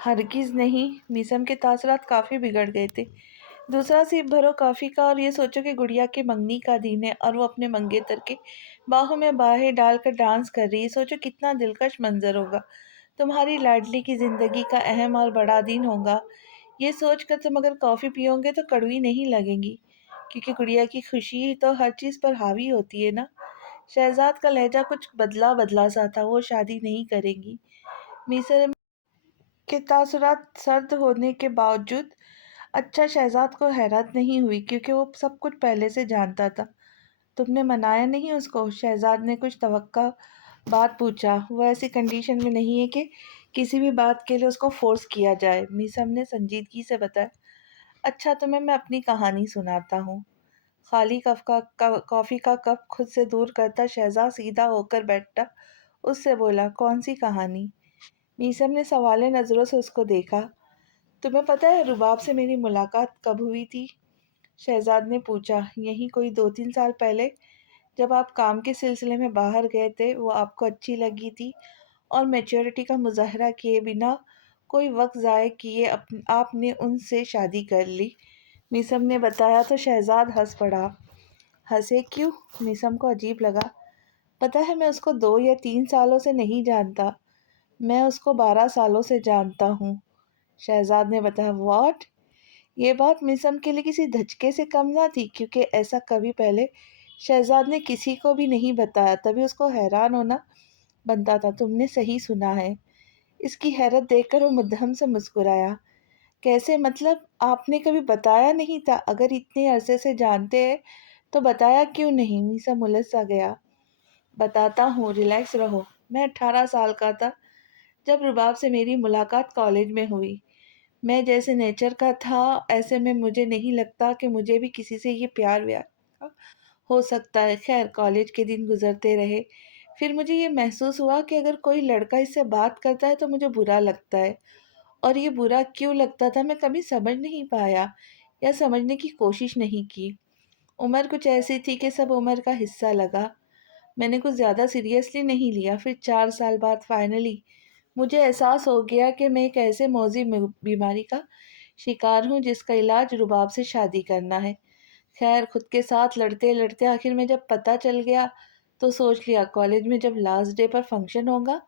ہرگز نہیں، میسم کے تاثرات کافی بگڑ گئے تھے۔ دوسرا سیب بھرو کافی کا اور یہ سوچو کہ گڑیا کے منگنی کا دن ہے اور وہ اپنے منگیتر کے باہوں میں باہیں ڈال کر ڈانس کر رہی ہے۔ سوچو کتنا دلکش منظر ہوگا، تمہاری لاڈلی کی زندگی کا اہم اور بڑا دن ہوگا۔ یہ سوچ کر تم اگر کافی پیو گے تو کڑوی نہیں لگے گی، کیونکہ گڑیا کی خوشی تو ہر چیز پر حاوی ہوتی ہے نا۔ شہزاد کا لہجہ کچھ بدلا بدلا سا تھا۔ وہ شادی نہیں کرے گی، میسم کے تاثرات سرد ہونے کے باوجود اچھا شہزاد کو حیرت نہیں ہوئی، کیونکہ وہ سب کچھ پہلے سے جانتا تھا۔ تم نے منایا نہیں اس کو؟ شہزاد نے کچھ توقع بات پوچھا۔ وہ ایسی کنڈیشن میں نہیں ہے کہ کسی بھی بات کے لیے اس کو فورس کیا جائے، میسم نے سنجیدگی سے بتایا۔ اچھا تمہیں میں اپنی کہانی سناتا ہوں۔ خالی کافی کا کپ خود سے دور کرتا شہزاد سیدھا ہو کر بیٹھا اس سے بولا، کون سی کہانی؟ میسم نے سوالے نظروں سے اس کو دیکھا۔ تمہیں پتہ ہے رباب سے میری ملاقات کب ہوئی تھی؟ شہزاد نے پوچھا۔ یہی کوئی 2-3 سال پہلے، جب آپ کام کے سلسلے میں باہر گئے تھے۔ وہ آپ کو اچھی لگی تھی اور میچورٹی کا مظاہرہ کیے بنا کوئی وقت ضائع کیے آپ نے ان سے شادی کر لی، میسم نے بتایا تو شہزاد ہنس پڑا۔ ہنسے کیوں؟ میسم کو عجیب لگا۔ پتہ ہے میں اس کو 2 یا 3 سالوں سے نہیں جانتا، میں اس کو 12 سالوں سے جانتا ہوں، شہزاد نے بتایا۔ واٹ؟ یہ بات میسم کے لیے کسی دھچکے سے کم نہ تھی، کیونکہ ایسا کبھی پہلے شہزاد نے کسی کو بھی نہیں بتایا، تبھی اس کو حیران ہونا بنتا تھا۔ تم نے صحیح سنا ہے۔ اس کی حیرت دیکھ کر وہ مدھم سے مسکرایا۔ کیسے مطلب؟ آپ نے کبھی بتایا نہیں تھا؟ اگر اتنے عرصے سے جانتے ہیں تو بتایا کیوں نہیں؟ میسم الجھ سا گیا۔ بتاتا ہوں، ریلیکس رہو۔ میں 18 سال کا تھا جب رباب سے میری ملاقات کالج میں ہوئی۔ میں جیسے نیچر کا تھا ایسے میں مجھے نہیں لگتا کہ مجھے بھی کسی سے یہ پیار ویار ہو سکتا ہے۔ خیر، کالج کے دن گزرتے رہے، پھر مجھے یہ محسوس ہوا کہ اگر کوئی لڑکا اس سے بات کرتا ہے تو مجھے برا لگتا ہے، اور یہ برا کیوں لگتا تھا میں کبھی سمجھ نہیں پایا یا سمجھنے کی کوشش نہیں کی۔ عمر کچھ ایسی تھی کہ سب عمر کا حصہ لگا۔ میں نے کچھ زیادہ سیریسلی نہیں لیا۔ پھر 4 سال بعد فائنلی مجھے احساس ہو گیا کہ میں ایک ایسے موذی بیماری کا شکار ہوں جس کا علاج رباب سے شادی کرنا ہے۔ خیر، خود کے ساتھ لڑتے لڑتے آخر میں جب پتہ چل گیا تو سوچ لیا کالج میں جب لاسٹ ڈے پر فنکشن ہوگا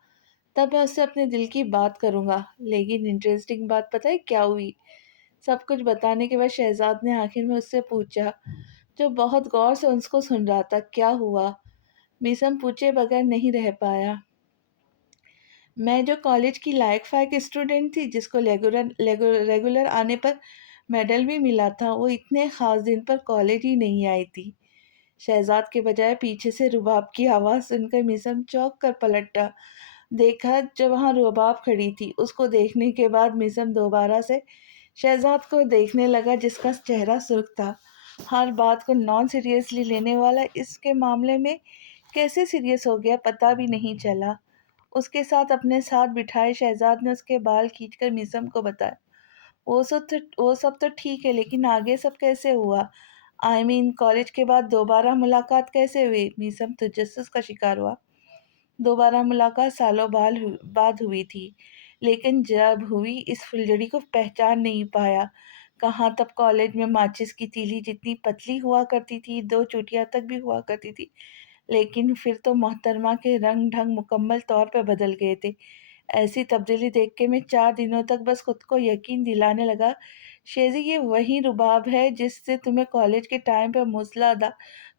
تب میں اس سے اپنے دل کی بات کروں گا۔ لیکن انٹرسٹنگ بات پتہ ہے کیا ہوئی؟ سب کچھ بتانے کے بعد شہزاد نے آخر میں اس سے پوچھا، جو بہت غور سے اس کو سن رہا تھا، کیا ہوا؟ میسم پوچھے بغیر نہیں رہ پایا۔ میں جو کالج کی لائق فائق اسٹوڈنٹ تھی، جس کو ریگولر آنے پر میڈل بھی ملا تھا، وہ اتنے خاص دن پر کالج ہی نہیں آئی تھی۔ شہزاد کے بجائے پیچھے سے رباب کی آواز سن کر میسم چونک کر پلٹا۔ دیکھا جو وہاں رباب کھڑی تھی۔ اس کو دیکھنے کے بعد میسم دوبارہ سے شہزاد کو دیکھنے لگا، جس کا چہرہ سرخ تھا۔ ہر بات کو نان سیریسلی لینے والا اس کے معاملے میں کیسے سیریس ہو گیا پتہ بھی نہیں چلا۔ اس کے ساتھ اپنے ساتھ بٹھائے شہزاد نے اس کے بال کھینچ کر میسم کو بتایا، وہ سب تو ٹھیک ہے، لیکن آگے سب کیسے ہوا؟ کالج کے بعد دوبارہ ملاقات کیسے ہوئی؟ میسم تجسس کا شکار ہوا۔ دوبارہ ملاقات سالوں بعد ہوئی تھی، لیکن جب ہوئی اس فلجڑی کو پہچان نہیں پایا۔ کہاں تب کالج میں ماچس کی تیلی جتنی پتلی ہوا کرتی تھی، 2 چوٹیاں تک بھی ہوا کرتی تھی، لیکن پھر تو محترمہ کے رنگ ڈھنگ مکمل طور پہ بدل گئے تھے۔ ایسی تبدیلی دیکھ کے میں 4 دنوں تک بس خود کو یقین دلانے لگا، شیزی یہ وہی رباب ہے جس سے تمہیں کالج کے ٹائم پہ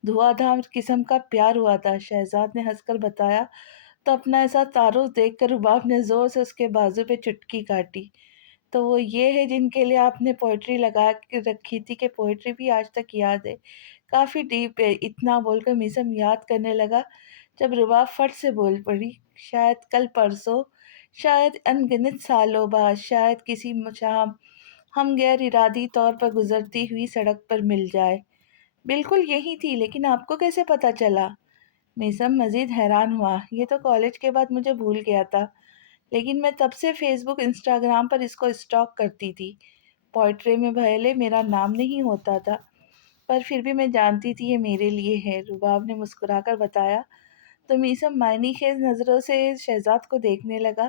دھواں دھار قسم کا پیار ہوا تھا، شہزاد نے ہنس کر بتایا تو اپنا ایسا تعارف دیکھ کر رباب نے زور سے اس کے بازو پہ چٹکی کاٹی۔ تو وہ یہ ہے جن کے لیے آپ نے پوئٹری لگا کے رکھی تھی کہ پوئٹری بھی آج تک یاد ہے، کافی ڈیپ ہے۔ اتنا بول کر میسم یاد کرنے لگا جب رباب فٹ سے بول پڑی، شاید کل پرسوں، شاید ان گنت سالوں بعد، شاید کسی شام ہم غیر ارادی طور پر گزرتی ہوئی سڑک پر مل جائے۔ بالکل یہی تھی، لیکن آپ کو کیسے پتہ چلا؟ میسم مزید حیران ہوا۔ یہ تو کالج کے بعد مجھے بھول گیا تھا، لیکن میں تب سے فیس بک انسٹاگرام پر اس کو اسٹاک کرتی تھی۔ پوئٹری میں بھلے میرا نام نہیں ہوتا تھا، پر پھر بھی میں جانتی تھی یہ میرے لیے ہے، رباب نے مسکرا کر بتایا۔ تو میسم معنی خیز نظروں سے شہزاد کو دیکھنے لگا۔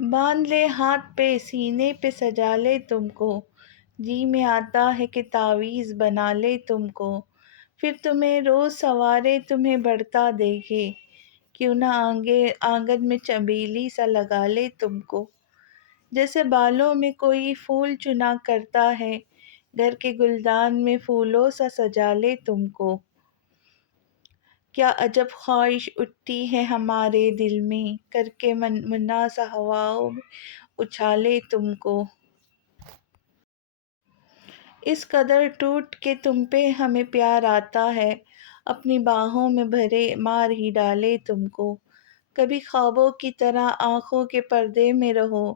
باندھ لے ہاتھ پہ سینے پہ سجا لے تم کو، جی میں آتا ہے کہ تعویذ بنا لے تم کو، پھر تمہیں روز سنوارے تمہیں بڑھتا دیکھے، کیوں نہ آنگن میں چمیلی سا لگا لے تم کو، جیسے بالوں میں کوئی پھول چنا کرتا ہے، گھر کے گلدان میں پھولوں سا سجا لے تم کو، کیا عجب خواہش اٹھتی ہے ہمارے دل میں، کر کے منا سا ہواؤں میں اچھالے تم کو، اس قدر ٹوٹ کے تم پہ ہمیں پیار آتا ہے، اپنی باہوں میں بھرے مار ہی ڈالے تم کو، کبھی خوابوں کی طرح آنکھوں کے پردے میں رہو،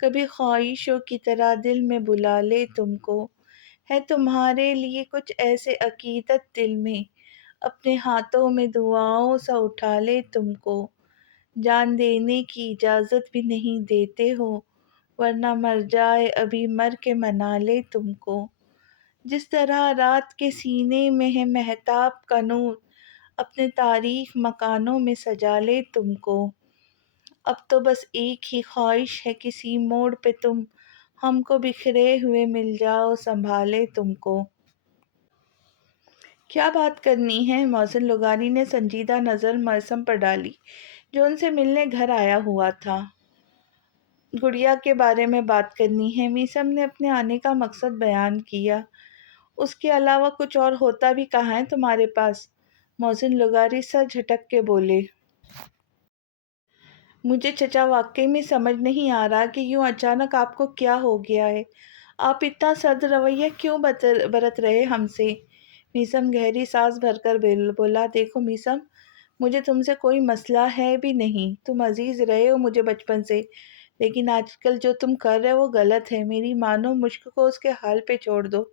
کبھی خواہشوں کی طرح دل میں بلا لے تم کو، ہے تمہارے لیے کچھ ایسے عقیدت دل میں، اپنے ہاتھوں میں دعاؤں سا اٹھا لے تم کو، جان دینے کی اجازت بھی نہیں دیتے ہو، ورنہ مر جائے ابھی مر کے منا لے تم کو، جس طرح رات کے سینے میں ہے مہتاب کا نور، اپنے تاریک مکانوں میں سجا لے تم کو، اب تو بس ایک ہی خواہش ہے کسی موڑ پہ تم ہم کو بکھرے ہوئے مل جاؤ سنبھالے تم کو۔ کیا بات کرنی ہے، محسن لغاری نے سنجیدہ نظر میثم پر ڈالی جو ان سے ملنے گھر آیا ہوا تھا۔ گڑیا کے بارے میں بات کرنی ہے، میثم نے اپنے آنے کا مقصد بیان کیا۔ اس کے علاوہ کچھ اور ہوتا بھی کہاں ہے تمہارے پاس؟ محسن لغاری سر جھٹک کے بولے۔ مجھے چچا واقعی میں سمجھ نہیں آ رہا کہ یوں اچانک آپ کو کیا ہو گیا ہے، آپ اتنا سرد رویہ کیوں برت رہے ہم سے؟ میثم گہری سانس بھر کر بولا، دیکھو میثم، مجھے تم سے کوئی مسئلہ ہے بھی نہیں، تم عزیز رہے ہو مجھے بچپن سے، لیکن آج کل جو تم کر رہے ہو وہ غلط ہے، میری مانو مشک کو اس کے حال پہ چھوڑ دو،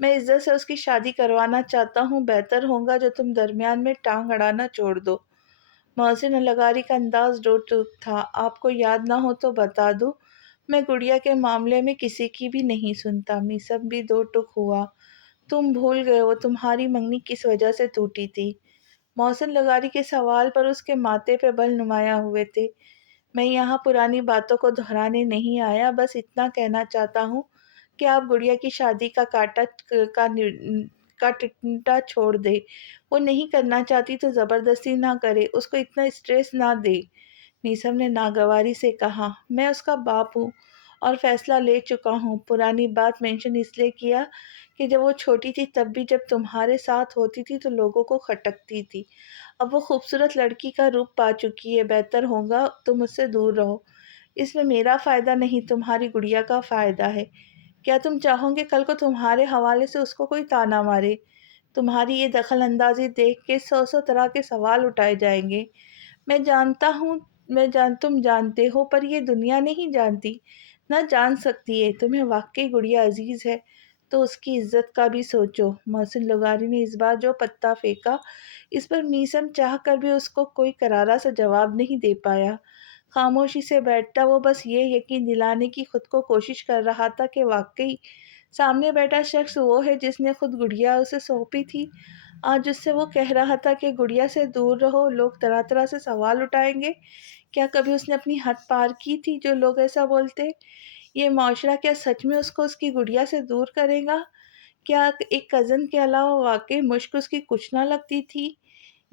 میں عزت سے اس کی شادی کروانا چاہتا ہوں، بہتر ہوگا جو تم درمیان میں ٹانگ اڑانا چھوڑ دو۔ محسن لغاری کا انداز ڈو ٹوک تھا، آپ کو یاد نہ ہو تو بتا دوں، میں گڑیا کے معاملے میں کسی کی بھی نہیں سنتا۔ میثم بھی دو ٹوک ہوا، تم بھول گئے ہو تمہاری منگنی کس وجہ سے ٹوٹی تھی؟ محسن لغاری کے سوال پر اس کے ماتھے پہ بل نمایاں ہوئے تھے۔ میں یہاں پرانی باتوں کو دہرانے نہیں آیا، بس اتنا کہنا چاہتا ہوں کہ آپ گڑیا کی شادی کا ٹنٹا چھوڑ دے، وہ نہیں کرنا چاہتی تو زبردستی نہ کرے، اس کو اتنا اسٹریس نہ دے۔ میثم نے ناگواری سے کہا، میں اس کا باپ ہوں اور فیصلہ لے چکا ہوں، پرانی بات مینشن اس لیے کیا کہ جب وہ چھوٹی تھی تب بھی جب تمہارے ساتھ ہوتی تھی تو لوگوں کو کھٹکتی تھی، اب وہ خوبصورت لڑکی کا روپ پا چکی ہے، بہتر ہوگا تم اس سے دور رہو، اس میں میرا فائدہ نہیں تمہاری گڑیا کا فائدہ ہے۔ کیا تم چاہو گے کل کو تمہارے حوالے سے اس کو کوئی تانا مارے؟ تمہاری یہ دخل اندازی دیکھ کے سو سو طرح کے سوال اٹھائے جائیں گے، میں جانتا ہوں، تم جانتے ہو، پر یہ دنیا نہیں جانتی، نہ جان سکتی ہے، تمہیں واقعی گڑیا عزیز ہے تو اس کی عزت کا بھی سوچو۔ محسن لغاری نے اس بار جو پتا پھینکا اس پر میثم چاہ کر بھی اس کو کوئی کرارا سا جواب نہیں دے پایا، خاموشی سے بیٹھتا وہ بس یہ یقین دلانے کی خود کو کوشش کر رہا تھا کہ واقعی سامنے بیٹھا شخص وہ ہے جس نے خود گڑیا اسے سونپی تھی، آج اس سے وہ کہہ رہا تھا کہ گڑیا سے دور رہو، لوگ طرح طرح سے سوال اٹھائیں گے، کیا کبھی اس نے اپنی حد پار کی تھی جو لوگ ایسا بولتے؟ یہ معاشرہ کیا سچ میں اس کو اس کی گڑیا سے دور کرے گا؟ کیا ایک کزن کے علاوہ واقعی مشک اس کی کچھ نہ لگتی تھی؟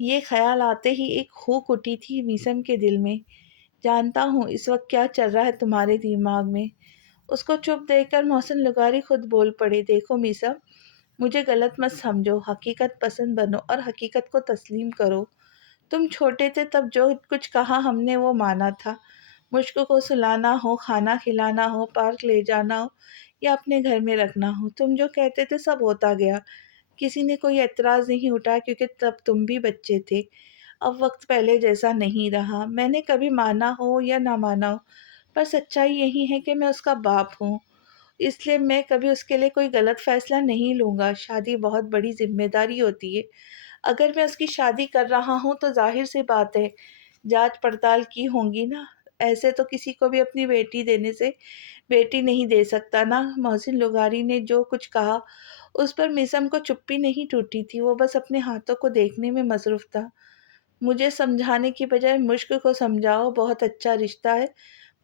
یہ خیال آتے ہی ایک ہوک اٹھی تھی میثم کے دل میں، جانتا ہوں اس وقت کیا چل رہا ہے تمہارے دماغ میں۔ اس کو چپ دیکھ کر محسن لغاری خود بول پڑے، دیکھو میثم، مجھے غلط مت سمجھو، حقیقت پسند بنو اور حقیقت کو تسلیم کرو، تم چھوٹے تھے تب جو کچھ کہا ہم نے وہ مانا تھا، مشک کو سلانا ہو، کھانا کھلانا ہو، پارک لے جانا ہو یا اپنے گھر میں رکھنا ہو، تم جو کہتے تھے سب ہوتا گیا، کسی نے کوئی اعتراض نہیں اٹھایا کیونکہ تب تم بھی بچے تھے، اب وقت پہلے جیسا نہیں رہا، میں نے کبھی مانا ہو یا نہ مانا ہو، پر سچائی یہی ہے کہ میں اس کا باپ ہوں، اس لیے میں کبھی اس کے لیے کوئی غلط فیصلہ نہیں لوں گا، شادی بہت بڑی ذمہ داری ہوتی ہے، اگر میں اس کی شادی کر رہا ہوں تو ظاہر سی بات ہے جانچ پڑتال کی ہوں گی نا، ایسے تو کسی کو بھی اپنی بیٹی دینے سے بیٹی نہیں دے سکتا نا۔ محسن لغاری نے جو کچھ کہا اس پر میثم کو چپی نہیں ٹوٹی تھی، وہ بس اپنے ہاتھوں کو دیکھنے میں مصروف تھا۔ مجھے سمجھانے کی بجائے مشک کو سمجھاؤ، بہت اچھا رشتہ ہے،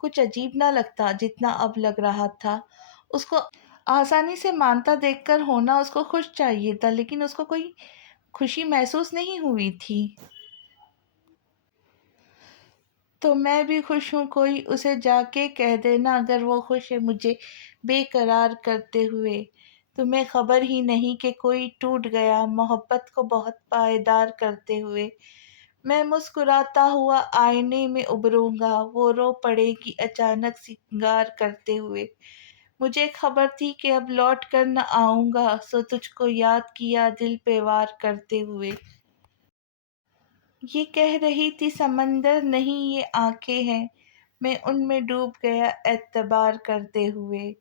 کچھ عجیب نہ لگتا جتنا اب لگ رہا تھا۔ اس کو آسانی سے مانتا دیکھ کر ہونا اس کو خوش چاہیے تھا، لیکن اس کو کوئی خوشی محسوس نہیں ہوئی تھی۔ تو میں بھی خوش ہوں، کوئی اسے جا کے کہہ دینا اگر وہ خوش ہے مجھے بے قرار کرتے ہوئے۔ تمہیں خبر ہی نہیں کہ کوئی ٹوٹ گیا محبت کو بہت پائیدار کرتے ہوئے۔ میں مسکراتا ہوا آئینے میں ابھروں گا، وہ رو پڑے گی اچانک سنگار کرتے ہوئے۔ مجھے خبر تھی کہ اب لوٹ کر نہ آؤں گا، سو تجھ کو یاد کیا دل پہ وار کرتے ہوئے۔ یہ کہہ رہی تھی سمندر نہیں یہ آنکھیں ہیں، میں ان میں ڈوب گیا اعتبار کرتے ہوئے۔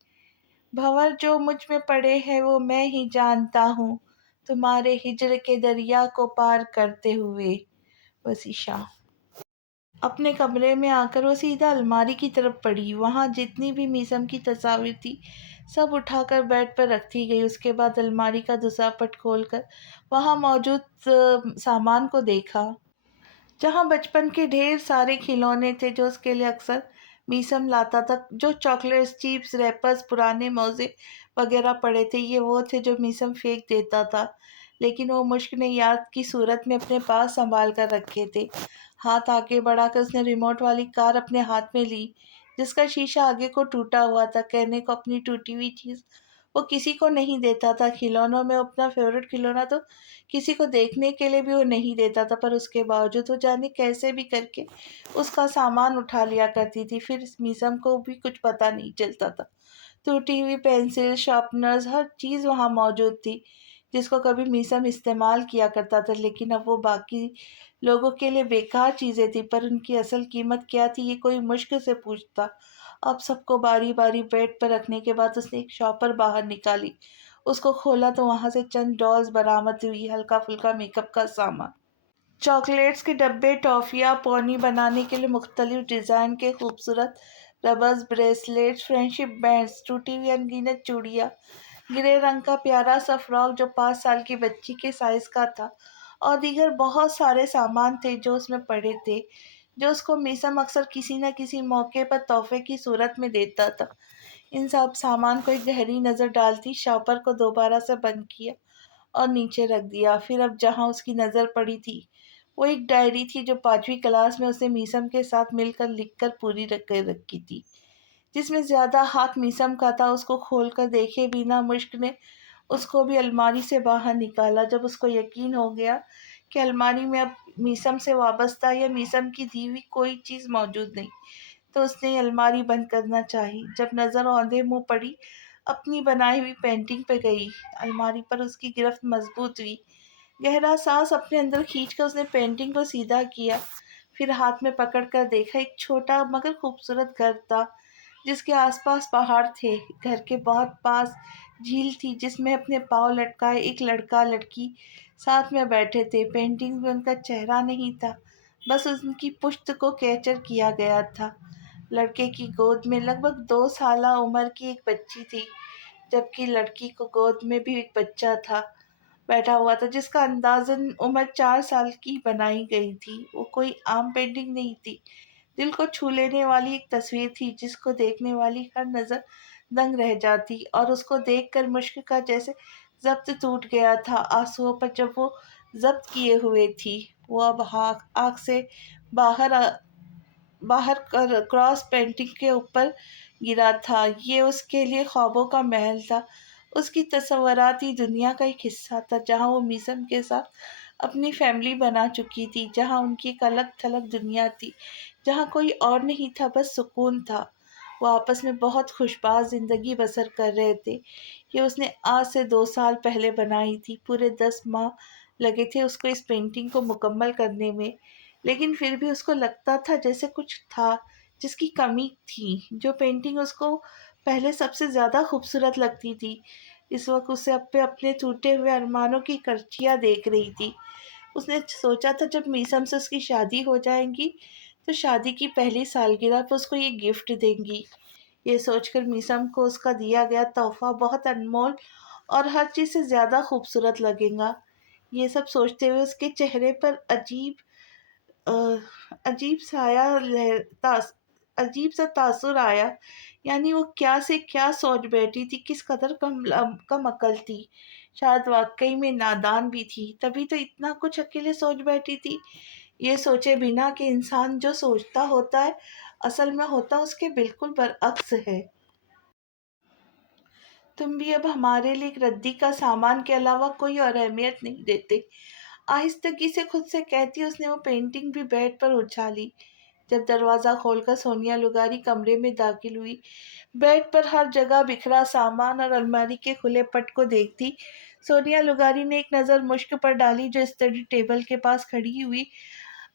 بھنور جو مجھ میں پڑے ہے وہ میں ہی جانتا ہوں، تمہارے ہجر کے دریا کو پار کرتے ہوئے۔ وسیع شاہ اپنے کمرے میں آ کر وہ سیدھا الماری کی طرف بڑھی۔ وہاں جتنی بھی میثم کی تصاویر تھی سب اٹھا کر بیڈ پر رکھ دی گئی۔ اس کے بعد الماری کا دوسرا پٹ کھول کر وہاں موجود سامان کو دیکھا، جہاں بچپن کے ڈھیر سارے کھلونے تھے جو اس کے لیے اکثر میثم لاتا تھا، جو چاکلیٹس، چپس، ریپرز، پرانے موزے وغیرہ پڑے تھے۔ یہ وہ تھے جو میثم پھینک دیتا تھا، لیکن وہ مشک نے یاد کی صورت میں اپنے پاس سنبھال کر رکھے تھے۔ ہاتھ آگے بڑھا کر اس نے ریموٹ والی کار اپنے ہاتھ میں لی جس کا شیشہ آگے کو ٹوٹا ہوا تھا۔ کہنے کو اپنی ٹوٹی ہوئی چیز وہ کسی کو نہیں دیتا تھا، کھلونوں میں اپنا فیورٹ کھلونا تو کسی کو دیکھنے کے لیے بھی وہ نہیں دیتا تھا، پر اس کے باوجود وہ جانے کیسے بھی کر کے اس کا سامان اٹھا لیا کرتی تھی۔ پھر میثم کو بھی کچھ پتا نہیں چلتا تھا۔ ٹوٹی ہوئی پینسل، شارپنرز، ہر چیز وہاں موجود تھی جس کو کبھی میثم استعمال کیا کرتا تھا، لیکن اب وہ باقی لوگوں کے لیے بیکار چیزیں تھی، پر ان کی اصل قیمت کیا تھی یہ کوئی مشک سے پوچھتا۔ اب سب کو باری باری بیڈ پر رکھنے کے بعد اس نے ایک شاپر باہر نکالی، اس کو کھولا تو وہاں سے چند ڈالز برآمد ہوئی، ہلکا پھلکا میک اپ کا سامان، چاکلیٹس کے ڈبے، ٹافیاں، پونی بنانے کے لیے مختلف ڈیزائن کے خوبصورت ربرز، بریسلیٹس، فرینڈشپ بینڈز، ٹوٹی ہوئی ان گنت چوڑیاں، گرے رنگ کا پیارا سا فراک جو 5 سال کی بچی کے سائز کا تھا، اور دیگر بہت سارے سامان تھے جو اس میں پڑے تھے، جو اس کو میثم اکثر کسی نہ کسی موقع پر تحفے کی صورت میں دیتا تھا۔ ان سب سامان کو ایک گہری نظر ڈالتی شاپر کو دوبارہ سے بند کیا اور نیچے رکھ دیا۔ پھر اب جہاں اس کی نظر پڑی تھی وہ ایک ڈائری تھی جو 5ویں کلاس میں اسے میثم کے ساتھ مل کر لکھ کر پوری رکھی تھی، جس میں زیادہ ہاتھ میثم کا تھا۔ اس کو کھول کر دیکھے بنا مشک نے اس کو بھی الماری سے باہر نکالا۔ جب اس کو یقین ہو گیا کہ الماری میں اب میثم سے وابستہ یا میثم کی دی ہوئی کوئی چیز موجود نہیں، تو اس نے الماری بند کرنا چاہی۔ جب نظر اوندھے منہ پڑی اپنی بنائی ہوئی پینٹنگ پہ گئی، الماری پر اس کی گرفت مضبوط ہوئی۔ گہرا سانس اپنے اندر کھینچ کر اس نے پینٹنگ کو سیدھا کیا، پھر ہاتھ میں پکڑ کر دیکھا۔ ایک چھوٹا مگر خوبصورت گھر تھا جس کے آس پاس پہاڑ تھے۔ گھر کے بہت پاس جھیل تھی جس میں اپنے پاؤں لٹکائے ایک لڑکا لڑکی ساتھ میں بیٹھے تھے۔ پینٹنگ میں ان کا چہرہ نہیں تھا، بس ان کی پشت کو کیپچر کیا گیا تھا۔ لڑکے کی گود میں لگ بھگ 2 سالہ عمر کی ایک بچی تھی، جبکہ لڑکی کو گود میں بھی ایک بچہ تھا بیٹھا ہوا تھا جس کا اندازاً عمر 4 سال کی بنائی گئی تھی۔ وہ کوئی عام پینٹنگ نہیں تھی، دل کو چھو لینے والی ایک تصویر تھی جس کو دیکھنے والی ہر نظر دنگ رہ جاتی، اور اس کو دیکھ کر مشک کا جیسے ضبط ٹوٹ گیا تھا۔ آنسوؤں پر جب وہ ضبط کیے ہوئے تھی، وہ اب آنکھ سے باہر کراس پینٹنگ کے اوپر گرا تھا۔ یہ اس کے لیے خوابوں کا محل تھا، اس کی تصوراتی دنیا کا ایک حصہ تھا، جہاں وہ میثم کے ساتھ اپنی فیملی بنا چکی تھی، جہاں ان کی ایک الگ تھلگ دنیا تھی، جہاں کوئی اور نہیں تھا، بس سکون تھا۔ وہ آپس میں بہت خوش باز زندگی بسر کر رہے تھے۔ یہ اس نے آج سے 2 سال پہلے بنائی تھی۔ پورے 10 ماہ لگے تھے اس کو اس پینٹنگ کو مکمل کرنے میں، لیکن پھر بھی اس کو لگتا تھا جیسے کچھ تھا جس کی کمی تھی۔ جو پینٹنگ اس کو پہلے سب سے زیادہ خوبصورت لگتی تھی، اس وقت اسے اپنے ٹوٹے ہوئے ارمانوں کی کرچیاں دیکھ رہی تھی۔ اس نے سوچا تھا جب میثم سے اس کی شادی ہو جائے گی تو شادی کی پہلی سالگرہ پر اس کو یہ گفٹ دیں گی۔ یہ سوچ کر میثم کو اس کا دیا گیا تحفہ بہت انمول اور ہر چیز سے زیادہ خوبصورت لگے گا۔ یہ سب سوچتے ہوئے اس کے چہرے پر عجیب سایہ لہرتا عجیب سا تاثر آیا، یعنی وہ کیا سے کیا سوچ بیٹھی تھی، کس قدر کم عقل تھی، شاید واقعی میں نادان بھی تھی، تبھی تو اتنا کچھ اکیلے سوچ بیٹھی تھی، یہ سوچے بنا کہ انسان جو سوچتا ہوتا ہے اصل میں ہوتا اس کے بالکل برعکس ہے۔ تم بھی اب ہمارے لیے ایک ردی کا سامان کے علاوہ کوئی اور اہمیت نہیں دیتے، آہستگی سے خود سے کہتی اس نے وہ پینٹنگ بھی بیڈ پر اچھالی۔ جب دروازہ کھول کر سونیا لغاری کمرے میں داخل ہوئی، بیڈ پر ہر جگہ بکھرا سامان اور الماری کے کھلے پٹ کو دیکھتی سونیا لغاری نے ایک نظر مشک پر ڈالی جو اسٹڈی ٹیبل کے پاس کھڑی ہوئی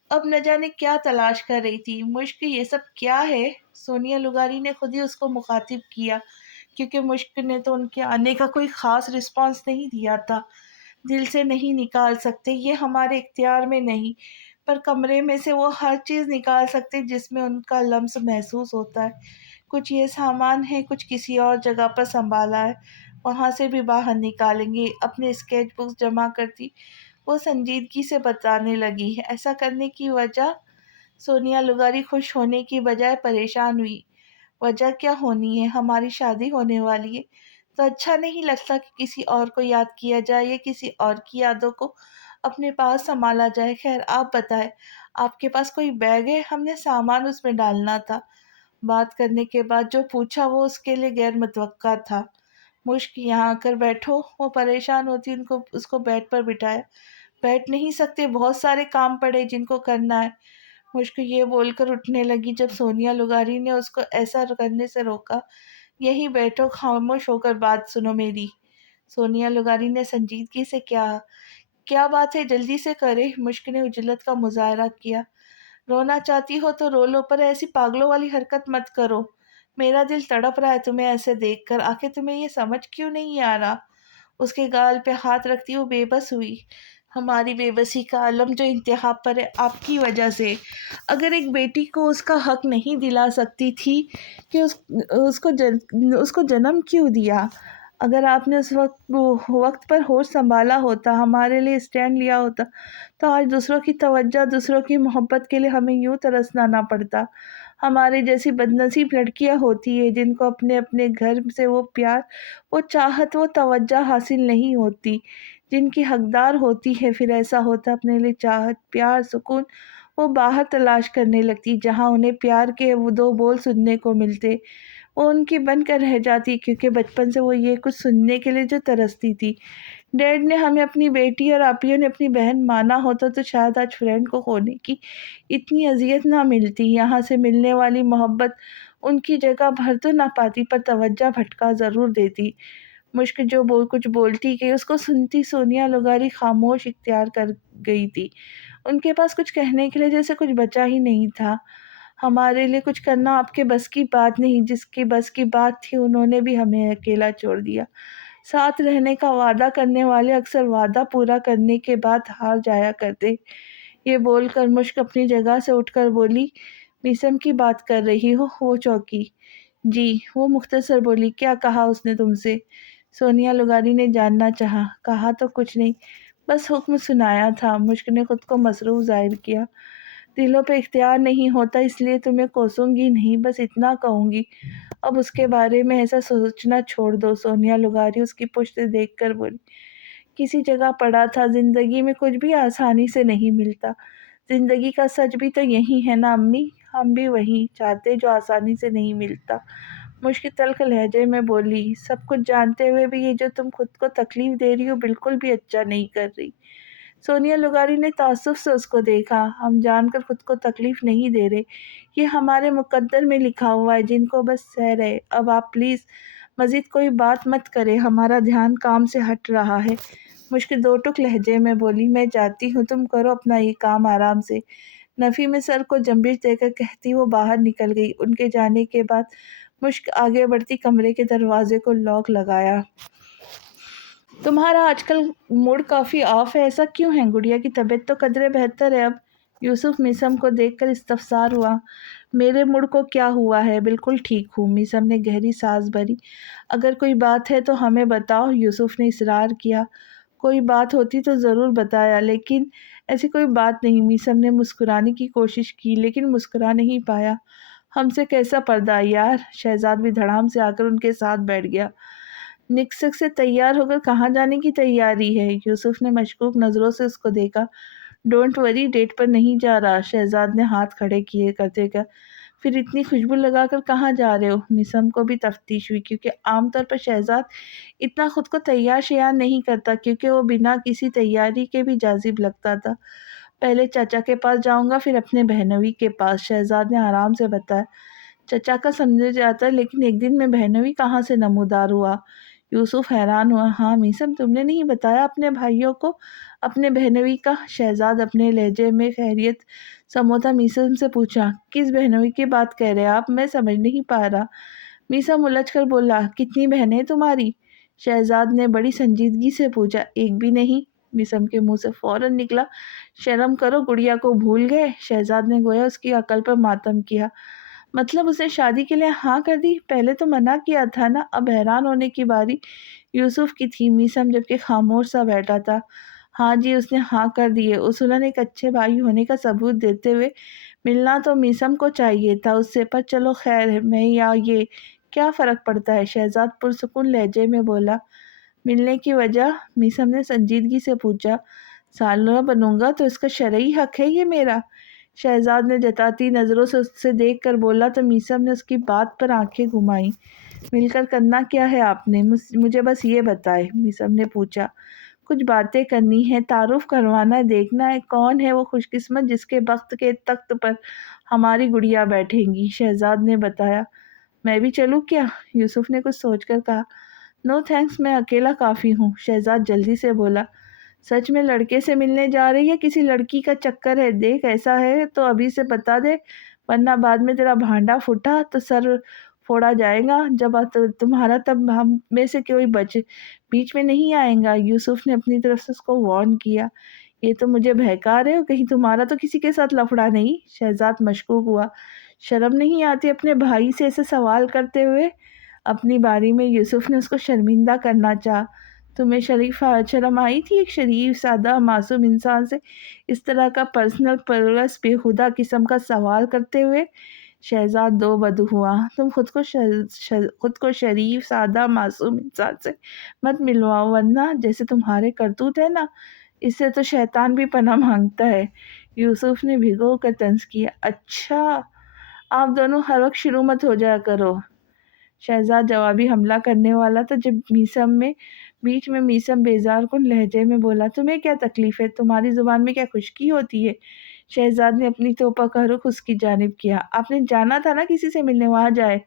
اب نہ جانے کیا تلاش کر رہی تھی۔ مشک یہ سب کیا ہے؟ سونیا لغاری نے خود ہی اس کو مخاطب کیا، کیونکہ مشک نے تو ان کے آنے کا کوئی خاص رسپانس نہیں دیا تھا۔ دل سے نہیں نکال سکتے، یہ ہمارے اختیار میں نہیں، پر کمرے میں سے وہ ہر چیز نکال سکتے جس میں ان کا لمس محسوس ہوتا ہے۔ کچھ یہ سامان ہے، کچھ کسی اور جگہ پر سنبھالا ہے، وہاں سے بھی باہر نکالیں گے۔ اپنے اسکیچ بکس جمع کرتی وہ سنجیدگی سے بتانے لگی، ایسا کرنے کی وجہ؟ سونیا لغاری خوش ہونے کی بجائے پریشان ہوئی۔ وجہ کیا ہونی ہے؟ ہماری شادی ہونے والی ہے، تو اچھا نہیں لگتا کہ کسی اور کو یاد کیا جائے یا کسی اور کی یادوں کو اپنے پاس سنبھالا جائے۔ خیر آپ بتائیں، آپ کے پاس کوئی بیگ ہے؟ ہم نے سامان اس میں ڈالنا تھا۔ بات کرنے کے بعد جو پوچھا وہ اس کے لیے غیر متوقع تھا۔ مشک یہاں آ کر بیٹھو، وہ پریشان ہوتی اس کو بیڈ پر بٹھایا۔ بیٹھ نہیں سکتے، بہت سارے کام پڑے جن کو کرنا ہے۔ مشک یہ بول کر اٹھنے لگی جب سونیا لغاری نے اس کو ایسا کرنے سے روکا۔ یہی بیٹھو، خاموش ہو کر بات سنو میری۔ سونیا لغاری نے سنجیدگی سے کیا بات ہے، جلدی سے کرے۔ مشک نے عجلت کا مظاہرہ کیا۔ رونا چاہتی ہو تو رو لو، پر ایسی پاگلوں والی حرکت مت کرو، میرا دل تڑپ رہا ہے تمہیں ایسے دیکھ کر، آخر تمہیں یہ سمجھ کیوں نہیں آ رہا؟ اس کے گال پہ ہاتھ رکھتی وہ بے بس ہوئی۔ ہماری بے بسی کا عالم جو انتہا پر ہے آپ کی وجہ سے۔ اگر ایک بیٹی کو اس کا حق نہیں دلا سکتی تھی کہ اس کو جنم کیوں دیا؟ اگر آپ نے اس وقت پر ہوش سنبھالا ہوتا، ہمارے لیے اسٹینڈ لیا ہوتا، تو آج دوسروں کی توجہ، دوسروں کی محبت کے لیے ہمیں یوں ترسنا نہ پڑتا۔ ہمارے جیسی بدنصیب لڑکیاں ہوتی ہیں جن کو اپنے اپنے گھر سے وہ پیار، وہ چاہت، وہ توجہ حاصل نہیں ہوتی جن کی حقدار ہوتی ہے۔ پھر ایسا ہوتا اپنے لیے چاہت، پیار، سکون وہ باہر تلاش کرنے لگتی، جہاں انہیں پیار کے وہ دو بول سننے کو ملتے وہ ان کی بن کر رہ جاتی، کیونکہ بچپن سے وہ یہ کچھ سننے کے لیے جو ترستی تھی۔ ڈیڈ نے ہمیں اپنی بیٹی اور آپیوں نے اپنی بہن مانا ہوتا تو شاید آج فرینڈ کو کھونے کی اتنی اذیت نہ ملتی۔ یہاں سے ملنے والی محبت ان کی جگہ بھر تو نہ پاتی، پر توجہ بھٹکا ضرور دیتی۔ مشک جو کچھ بولتی گئی اس کو سنتی سونیا لغاری خاموش اختیار کر گئی تھی۔ ان کے پاس کچھ کہنے کے لیے جیسے کچھ بچا ہی نہیں تھا۔ ہمارے لیے کچھ کرنا آپ کے بس کی بات نہیں، جس کی بس کی بات تھی انہوں نے بھی ہمیں اکیلا چھوڑ دیا۔ ساتھ رہنے کا وعدہ کرنے والے اکثر وعدہ پورا کرنے کے بعد ہار جایا کرتے۔ یہ بول کر مشک اپنی جگہ سے اٹھ کر بولی، میسم کی بات کر رہی ہو؟ وہ چوکی۔ جی، وہ مختصر بولی۔ کیا کہا اس نے تم سے؟ سونیا لغاری نے جاننا چاہا۔ کہا تو کچھ نہیں، بس حکم سنایا تھا۔ مشک نے خود کو مصروف ظاہر کیا۔ دلوں پہ اختیار نہیں ہوتا، اس لیے تمہیں کوسوں گی نہیں، بس اتنا کہوں گی، اب اس کے بارے میں ایسا سوچنا چھوڑ دو۔ سونیا لغاری اس کی پشت دیکھ کر بولی، کسی جگہ پڑھا تھا زندگی میں کچھ بھی آسانی سے نہیں ملتا۔ زندگی کا سچ بھی تو یہی ہے نا امی، ہم بھی وہی چاہتے جو آسانی سے نہیں ملتا۔ مشک تلخ لہجے میں بولی، سب کچھ جانتے ہوئے بھی یہ جو تم خود کو تکلیف دے رہی ہو بالکل بھی اچھا نہیں کر رہی۔ سونیا لغاری نے تعصب سے اس کو دیکھا۔ ہم جان کر خود کو تکلیف نہیں دے رہے، یہ ہمارے مقدر میں لکھا ہوا ہے جن کو بس سہ رہے۔ اب آپ پلیز مزید کوئی بات مت کریں، ہمارا دھیان کام سے ہٹ رہا ہے۔ مشک دو ٹک لہجے میں بولی، میں جاتی ہوں، تم کرو اپنا یہ کام آرام سے۔ نفی میں سر کو جنبش دے کر کہتی وہ باہر نکل گئی۔ ان کے جانے کے بعد مشک آگے بڑھتی کمرے کے دروازے کو لاک لگایا۔ تمہارا آج کل موڈ کافی آف ہے، ایسا کیوں ہے؟ گڑیا کی طبیعت تو قدرے بہتر ہے اب؟ یوسف میسم کو دیکھ کر استفسار ہوا۔ میرے موڈ کو کیا ہوا ہے، بالکل ٹھیک ہوں، میسم نے گہری سانس بھری۔ اگر کوئی بات ہے تو ہمیں بتاؤ، یوسف نے اصرار کیا۔ کوئی بات ہوتی تو ضرور بتایا، لیکن ایسی کوئی بات نہیں۔ میسم نے مسکرانے کی کوشش کی لیکن مسکرا نہیں پایا۔ ہم سے کیسا پردہ یار؟ شہزاد بھی دھڑام سے آ کر ان کے ساتھ بیٹھ گیا۔ نکسک سے تیار ہو کر کہاں جانے کی تیاری ہے؟ یوسف نے مشکوک نظروں سے اس کو دیکھا۔ ڈونٹ وری، ڈیٹ پر نہیں جا رہا، شہزاد نے ہاتھ کھڑے کیے کرتے کہا۔ پھر اتنی خوشبو لگا کر کہاں جا رہے ہو؟ میسم کو بھی تفتیش ہوئی، کیونکہ عام طور پر شہزاد اتنا خود کو تیار شیار نہیں کرتا، کیونکہ وہ بنا کسی تیاری کے بھی جاذب لگتا تھا۔ پہلے چچا کے پاس جاؤں گا، پھر اپنے بہنوئی کے پاس، شہزاد نے آرام سے بتایا۔ چچا کا سمجھ جاتا، لیکن ایک دن میں بہنوئی کہاں سے نمودار ہوا؟ یوسف حیران ہوا۔ ہاں میسم، تم نے نہیں بتایا اپنے بھائیوں کو اپنے بہنوئی کا؟ شہزاد اپنے لہجے میں خیریت سموتا میسم سے پوچھا۔ کس بہنوئی کی بات کہہ رہے آپ؟ میں سمجھ نہیں پا رہا۔ میسم الجھ کر بولا۔ کتنی بہنیں تمہاری؟ شہزاد نے بڑی سنجیدگی سے پوچھا۔ ایک بھی نہیں، میسم کے منہ سے فوراً نکلا۔ شرم کرو، گڑیا کو بھول گئے؟ شہزاد نے گویا اس کی عقل پر ماتم کیا۔ مطلب اس نے شادی کے لیے ہاں کر دی؟ پہلے تو منع کیا تھا نا؟ اب حیران ہونے کی باری یوسف کی تھی۔ میسم جبکہ خاموش سا بیٹھا تھا۔ ہاں جی، اس نے ہاں کر دی ہے، اصولاً ایک اچھے بھائی ہونے کا ثبوت دیتے ہوئے ملنا تو میسم کو چاہیے تھا اس سے، پر چلو خیر ہے، میں یا یہ کیا فرق پڑتا ہے؟ شہزاد پرسکون لہجے میں بولا۔ ملنے کی وجہ؟ میسم نے سنجیدگی سے پوچھا۔ سالہ بنوں گا تو اس کا شرعی حق ہے یہ میرا۔ شہزاد نے جتاتی نظروں سے اس سے دیکھ کر بولا تو میسم نے اس کی بات پر آنکھیں گھمائیں۔ مل کر کرنا کیا ہے آپ نے؟ مجھے بس یہ بتائے، میسم نے پوچھا۔ کچھ باتیں کرنی ہے، تعارف کروانا ہے، دیکھنا ہے کون ہے وہ خوش قسمت جس کے بخت کے تخت پر ہماری گڑیا بیٹھیں گی، شہزاد نے بتایا۔ میں بھی چلوں کیا؟ یوسف نے کچھ سوچ کر کہا۔ نو تھینکس، میں اکیلا کافی ہوں، شہزاد جلدی سے بولا۔ سچ میں لڑکے سے ملنے جا رہی ہے، کسی لڑکی کا چکر ہے؟ دیکھ ایسا ہے تو ابھی سے بتا دے، ورنہ بعد میں تیرا بھانڈا پھوٹا تو سر پھوڑا جائے گا، جب تمہارا تب ہم میں سے کوئی بیچ میں نہیں آئیں گا۔ یوسف نے اپنی طرف سے اس کو وارن کیا۔ یہ تو مجھے بہکا رہے ہو، کہیں تمہارا تو کسی کے ساتھ لفڑا نہیں؟ شہزاد مشکوک ہوا۔ شرم نہیں آتی اپنے بھائی سے ایسے سوال کرتے ہوئے؟ اپنی باری میں یوسف نے اس کو شرمندہ کرنا چاہا۔ تمہیں شرم آئی تھی ایک شریف سادہ معصوم انسان سے اس طرح کا پرسنل پرلس بےہودہ قسم کا سوال کرتے ہوئے؟ شہزاد دو بدو ہوا۔ تم خود کو شریف سادہ معصوم انسان سے مت ملواؤ، ورنہ جیسے تمہارے کرتوت ہے نا، اس سے تو شیطان بھی پناہ مانگتا ہے۔ یوسف نے بھگو کر طنز کیا۔ اچھا، آپ دونوں ہر وقت شروع مت ہو جایا کرو۔ شہزاد جوابی حملہ کرنے والا تھا جب بیچ میں میسم بیزار کن لہجے میں بولا۔ تمہیں کیا تکلیف ہے؟ تمہاری زبان میں کیا خشکی ہوتی ہے؟ شہزاد نے اپنی توپہ کا رخ اس کی جانب کیا۔ آپ نے جانا تھا نا کسی سے ملنے، وہاں جائے،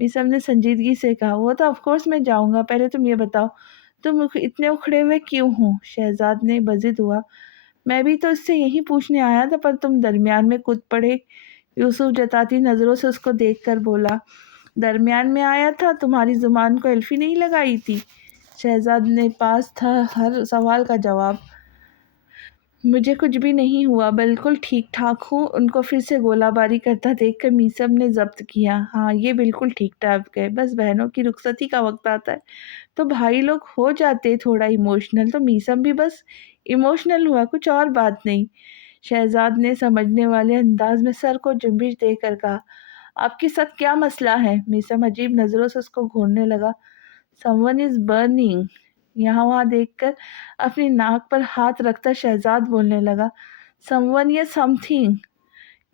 میسم نے سنجیدگی سے کہا۔ وہ تو آف کورس میں جاؤں گا، پہلے تم یہ بتاؤ تم اتنے اکھڑے ہوئے کیوں ہوں؟ شہزاد نے بضد ہوا۔ میں بھی تو اس سے یہی پوچھنے آیا تھا، پر تم درمیان میں کود پڑے، یوسف جتاتی نظروں سے اس کو دیکھ کر بولا۔ درمیان میں آیا تھا؟ تمہاری زبان کو الفی نہیں لگائی تھی؟ شہزاد نے پاس تھا ہر سوال کا جواب۔ مجھے کچھ بھی نہیں ہوا، بالکل ٹھیک ٹھاک ہوں۔ ان کو پھر سے گولہ باری کرتا دیکھ کر میسم نے ضبط کیا۔ ہاں یہ بالکل ٹھیک ٹھاک ہے، بس بہنوں کی رخصتی کا وقت آتا ہے تو بھائی لوگ ہو جاتے تھوڑا ایموشنل، تو میسم بھی بس ایموشنل ہوا، کچھ اور بات نہیں۔ شہزاد نے سمجھنے والے انداز میں سر کو جنبش دے کر کہا۔ آپ کے ساتھ کیا مسئلہ ہے؟ میسم عجیب نظروں سے اس کو گھورنے لگا۔ سم ون از برننگ، یہاں وہاں دیکھ کر اپنی ناک پر ہاتھ رکھتا شہزاد بولنے لگا۔ سم ون یا سم تھنگ؟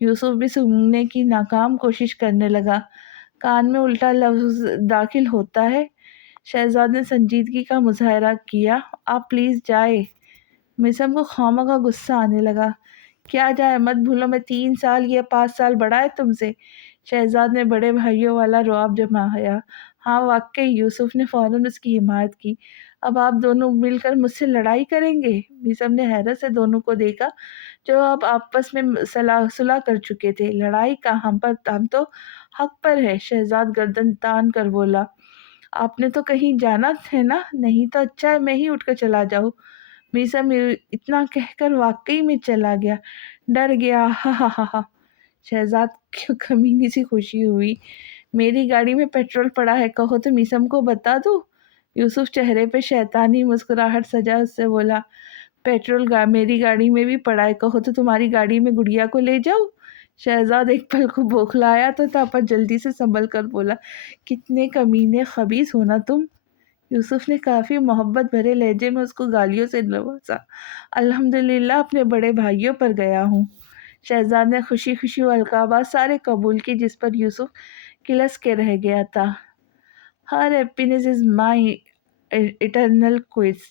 یوسف بھی سننے کی ناکام کوشش کرنے لگا۔ کان میں الٹا لفظ داخل ہوتا ہے۔ شہزاد نے سنجیدگی کا مظاہرہ کیا۔ آپ پلیز جائے۔ میسم کو خواہ غصہ آنے لگا۔ کیا جائے؟ مت بھولو میں 3 سال یا 5 سال بڑا ہے تم سے۔ شہزاد نے بڑے بھائیوں والا رواب جمایا۔ ہاں واقعی، یوسف نے فوراً اس کی حمایت کی۔ اب آپ دونوں مل کر مجھ سے لڑائی کریں گے؟ میسم نے حیرت سے دونوں کو دیکھا جو اب آپس میں صلح کر چکے تھے۔ لڑائی کا ہم تو حق پر ہے، شہزاد گردن تان کر بولا۔ آپ نے تو کہیں جانا ہے نا؟ نہیں تو اچھا ہے میں ہی اٹھ کر چلا جاؤں۔ میسم اتنا کہہ کر واقعی میں چلا گیا۔ ڈر گیا، ہا ہا ہا ہا۔ شہزاد کو کمینی سی خوشی ہوئی۔ میری گاڑی میں پیٹرول پڑا ہے، کہو تو میسم کو بتا دوں؟ یوسف چہرے پہ شیطانی مسکراہٹ سجا اس سے بولا۔ پیٹرول میری گاڑی میں بھی پڑا ہے، کہو تو تمہاری گاڑی میں گڑیا کو لے جاؤ؟ شہزاد ایک پل کو بوکھلایا تو تھا پر جلدی سے سنبھل کر بولا، کتنے کمینے خبیث ہو نا تم۔ یوسف نے کافی محبت بھرے لہجے میں اس کو گالیوں سے نوازا۔ الحمدللہ اپنے بڑے بھائیوں پر گیا ہوں۔ شہزاد نے خوشی خوشی وہ القابات سارے قبول کی جس پر یوسف کلس کے رہ گیا تھا۔ Her happiness is my eternal quest.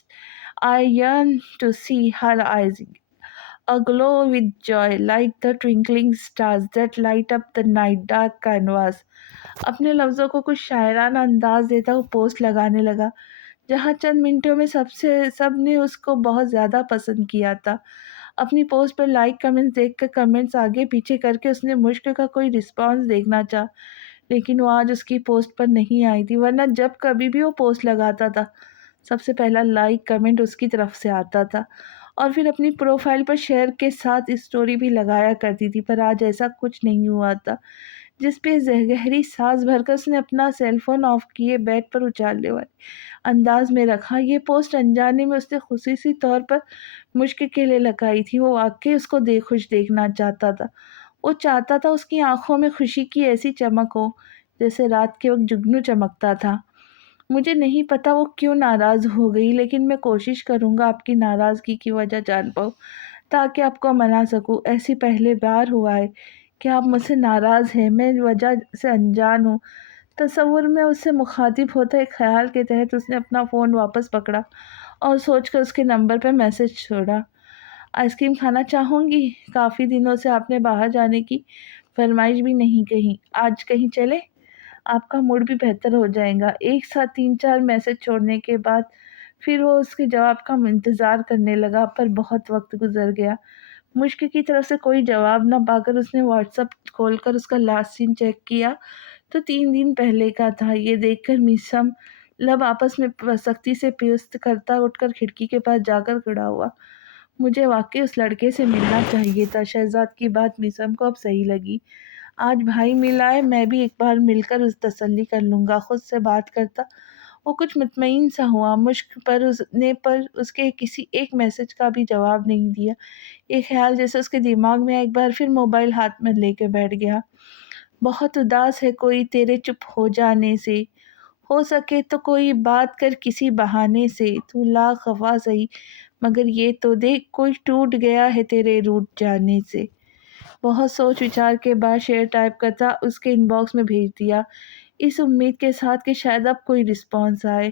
I yearn to see her eyes aglow with joy like the twinkling stars that light up the night dark canvas. اپنے لفظوں کو کچھ شاعرانہ انداز دیتا وہ پوسٹ لگانے لگا جہاں چند منٹوں میں سب نے اس کو بہت زیادہ پسند کیا تھا۔ اپنی پوسٹ پر لائک کمنٹس دیکھ کر کمنٹس آگے پیچھے کر کے اس نے مشک کا کوئی رسپانس دیکھنا چاہا، لیکن وہ آج اس کی پوسٹ پر نہیں آئی تھی، ورنہ جب کبھی بھی وہ پوسٹ لگاتا تھا سب سے پہلا لائک کمنٹ اس کی طرف سے آتا تھا، اور پھر اپنی پروفائل پر شیئر کے ساتھ اسٹوری بھی لگایا کرتی تھی۔ پر آج ایسا کچھ نہیں ہوا تھا۔ جس پہ گہری سانس بھر کر اس نے اپنا سیل فون آف کیے بیڈ پر اچھالنے والے انداز میں رکھا۔ یہ پوسٹ انجانے میں اس نے خصوصی طور پر مشک کے لیے لگائی تھی۔ وہ واقعی اس کو خوش دیکھنا چاہتا تھا۔ وہ چاہتا تھا اس کی آنکھوں میں خوشی کی ایسی چمک ہو جیسے رات کے وقت جگنو چمکتا تھا۔ مجھے نہیں پتا وہ کیوں ناراض ہو گئی، لیکن میں کوشش کروں گا آپ کی ناراضگی کی وجہ جان پاؤں تاکہ آپ کو منا سکوں۔ ایسی پہلے بار ہوا ہے کہ آپ مجھ سے ناراض ہیں، میں وجہ سے انجان ہوں۔ تصور میں اس سے مخاطب ہوتا ایک خیال کے تحت اس نے اپنا فون واپس پکڑا اور سوچ کر اس کے نمبر پہ میسج چھوڑا۔ آئس کریم کھانا چاہوں گی؟ کافی دنوں سے آپ نے باہر جانے کی فرمائش بھی نہیں کہی، آج کہیں چلے؟ آپ کا موڈ بھی بہتر ہو جائے گا۔ ایک ساتھ 3-4 میسج چھوڑنے کے بعد پھر وہ اس کے جواب کا انتظار کرنے لگا، پر بہت وقت گزر گیا۔ مشک کی طرف سے کوئی جواب نہ پا کر اس نے واٹس ایپ کھول کر اس کا لاسٹ سین چیک کیا تو 3 دن پہلے کا تھا۔ یہ دیکھ کر میسم لب آپس میں سختی سے پیوست کرتا اٹھ کر کھڑکی کے پاس جا کر کھڑا ہوا۔ مجھے واقعی اس لڑکے سے ملنا چاہیے تھا۔ شہزاد کی بات میسم کو اب صحیح لگی۔ آج بھائی مل آئے، میں بھی ایک بار مل کر اس تسلی کر لوں گا۔ خود سے بات کرتا وہ کچھ مطمئن سا ہوا۔ مشک پر اس کے کسی ایک میسج کا بھی جواب نہیں دیا۔ یہ خیال جیسے اس کے دماغ میں ایک بار پھر موبائل ہاتھ میں لے کے بیٹھ گیا۔ بہت اداس ہے کوئی تیرے چپ ہو جانے سے، ہو سکے تو کوئی بات کر کسی بہانے سے، تو لا خفا سہی مگر یہ تو دیکھ کوئی ٹوٹ گیا ہے تیرے روٹ جانے سے۔ بہت سوچ وچار کے بعد شعر ٹائپ کرتا اس کے ان باکس میں بھیج دیا، اس امید کے ساتھ کہ شاید اب کوئی رسپانس آئے۔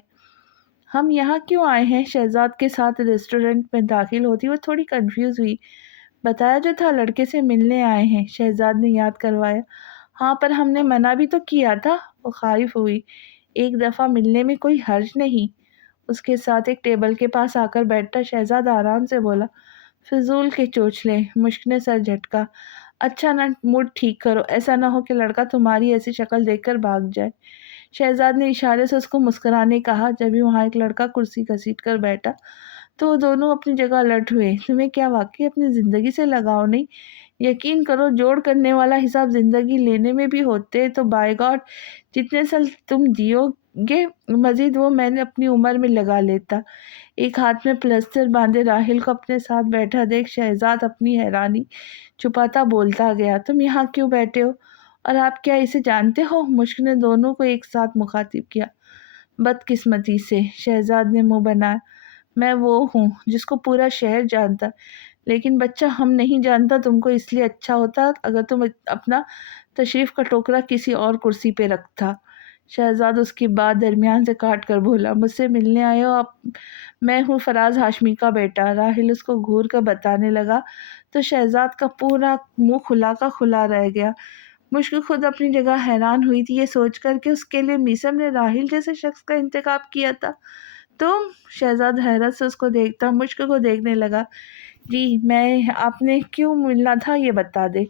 ہم یہاں کیوں آئے ہیں؟ شہزاد کے ساتھ ریسٹورنٹ میں داخل ہوتی وہ تھوڑی کنفیوز ہوئی۔ بتایا جو تھا لڑکے سے ملنے آئے ہیں، شہزاد نے یاد کروایا۔ ہاں پر ہم نے منع بھی تو کیا تھا، وہ خائف ہوئی۔ ایک دفعہ ملنے میں کوئی حرج نہیں۔ اس کے ساتھ ایک ٹیبل کے پاس آ کر بیٹھتا شہزاد آرام سے بولا، فضول کے چوچلے۔ مشک نے سر جھٹکا۔ اچھا نہ موڈ ٹھیک کرو، ایسا نہ ہو کہ لڑکا تمہاری ایسی شکل دیکھ کر بھاگ جائے۔ شہزاد نے اشارے سے اس کو مسکرانے کہا۔ جبھی وہاں ایک لڑکا کرسی گھسیٹ کر بیٹھا تو وہ دونوں اپنی جگہ الٹ ہوئے۔ تمہیں کیا واقعی اپنی زندگی سے لگاؤ نہیں؟ یقین کرو جوڑ کرنے والا حساب زندگی لینے میں بھی ہوتے تو بائی گاڈ جتنے سال تم جیو گے مزید وہ میں نے اپنی عمر میں لگا لیتا۔ ایک ہاتھ میں پلسٹر باندھے راحل کو اپنے ساتھ بیٹھا دیکھ شہزاد اپنی حیرانی چھپاتا بولتا گیا، تم یہاں کیوں بیٹھے ہو اور آپ کیا اسے جانتے ہو؟ مشک نے دونوں کو ایک ساتھ مخاطب کیا۔ بدقسمتی سے، شہزاد نے منہ بنایا، میں وہ ہوں جس کو پورا شہر جانتا، لیکن بچہ ہم نہیں جانتا۔ تم کو اس لیے اچھا ہوتا اگر تم اپنا تشریف کا ٹوکرا کسی اور کرسی پہ رکھتا۔ شہزاد اس کی بات درمیان سے کاٹ کر بولا، مجھ سے ملنے آئے ہو آپ؟ میں ہوں فراز ہاشمی کا بیٹا۔ راحل اس کو گھور کر بتانے لگا تو شہزاد کا پورا منہ کھلا کا کھلا رہ گیا۔ مشک خود اپنی جگہ حیران ہوئی تھی یہ سوچ کر کہ اس کے لیے میسم نے راحل جیسے شخص کا انتخاب کیا تھا۔ تم؟ شہزاد حیرت سے اس کو دیکھتا مشک کو دیکھنے لگا۔ جی میں، آپ نے کیوں ملنا تھا یہ بتا دے۔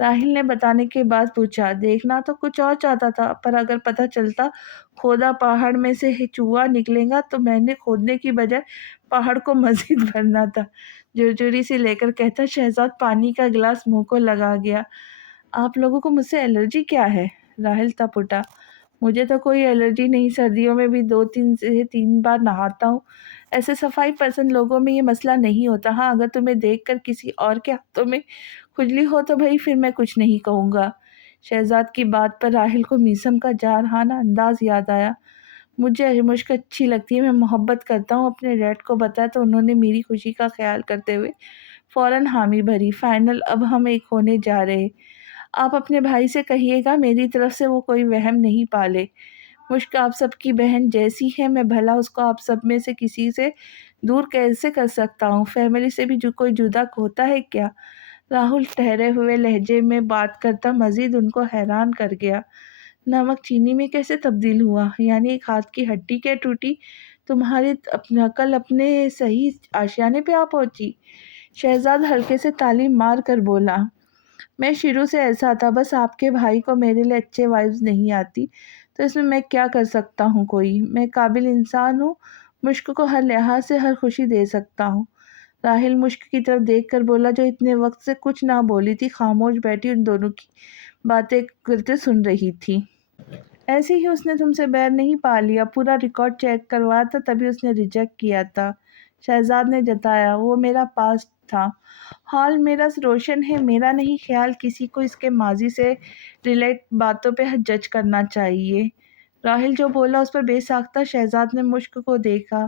راحل نے بتانے کے بعد پوچھا، دیکھنا تو کچھ اور چاہتا تھا پر اگر پتہ چلتا کھودا پہاڑ میں سے چوہا نکلے گا تو میں نے کھودنے کی بجائے پہاڑ کو مزید بھرنا تھا، جرجری سے لے کر کہتا شہزاد پانی کا گلاس منہ کو لگا گیا۔ آپ لوگوں کو مجھ سے الرجی کیا ہے؟ راحل تپ اٹھا۔ مجھے تو کوئی الرجی نہیں، سردیوں میں بھی 2 سے 3 بار نہاتا ہوں۔ ایسے صفائی پسند لوگوں میں یہ مسئلہ نہیں ہوتا۔ ہاں، اگر تمہیں دیکھ کر کسی اور کے ہاتھوں میں کھجلی ہو تو بھائی پھر میں کچھ نہیں کہوں گا۔ شہزاد کی بات پر راحل کو میثم کا جارحانہ انداز یاد آیا۔ مجھے مشک اچھی لگتی ہے، میں محبت کرتا ہوں۔ اپنے ڈیڈ کو بتایا تو انہوں نے میری خوشی کا خیال کرتے ہوئے فوراً حامی بھری۔ فائنل، اب ہم ایک ہونے جا رہے۔ آپ اپنے بھائی سے کہیے گا میری طرف سے وہ کوئی وہم نہیں پالے۔ مشک آپ سب کی بہن جیسی ہے، میں بھلا اس کو آپ سب میں سے کسی سے دور کیسے کر سکتا ہوں؟ فیملی سے بھی جو کوئی جدا ہوتا ہے کیا؟ راہل ٹھہرے ہوئے لہجے میں بات کرتا مزید ان کو حیران کر گیا۔ نمک چینی میں کیسے تبدیل ہوا؟ یعنی ایک ہاتھ کی ہڈی کیا ٹوٹی؟ تمہاری عقل اپنے صحیح آشیانے پہ آ پہنچی؟ شہزاد ہلکے سے تالی مار کر بولا، میں شروع سے ایسا تھا، بس آپ کے بھائی کو میرے لیے اچھے وائبز نہیں آتی تو اس میں کیا کر سکتا ہوں؟ کوئی میں قابل انسان ہوں، مشک کو ہر لحاظ سے ہر خوشی دے سکتا ہوں۔ راحل مشک کی طرف دیکھ کر بولا، جو اتنے وقت سے کچھ نہ بولی تھی، خاموش بیٹھی ان دونوں کی باتیں کرتے سن رہی تھی۔ ایسے ہی اس نے تم سے بیر نہیں پا لیا، پورا ریکارڈ چیک کروایا تھا تبھی اس نے ریجیکٹ کیا تھا، شہزاد نے جتایا۔ وہ میرا پاسٹ تھا، حال میرا روشن ہے، میرا نہیں خیال کسی کو اس کے ماضی سے ریلیٹ باتوں پہ جج کرنا چاہیے۔ راحل جو بولا اس پر بے ساختہ شہزاد نے مشک کو دیکھا۔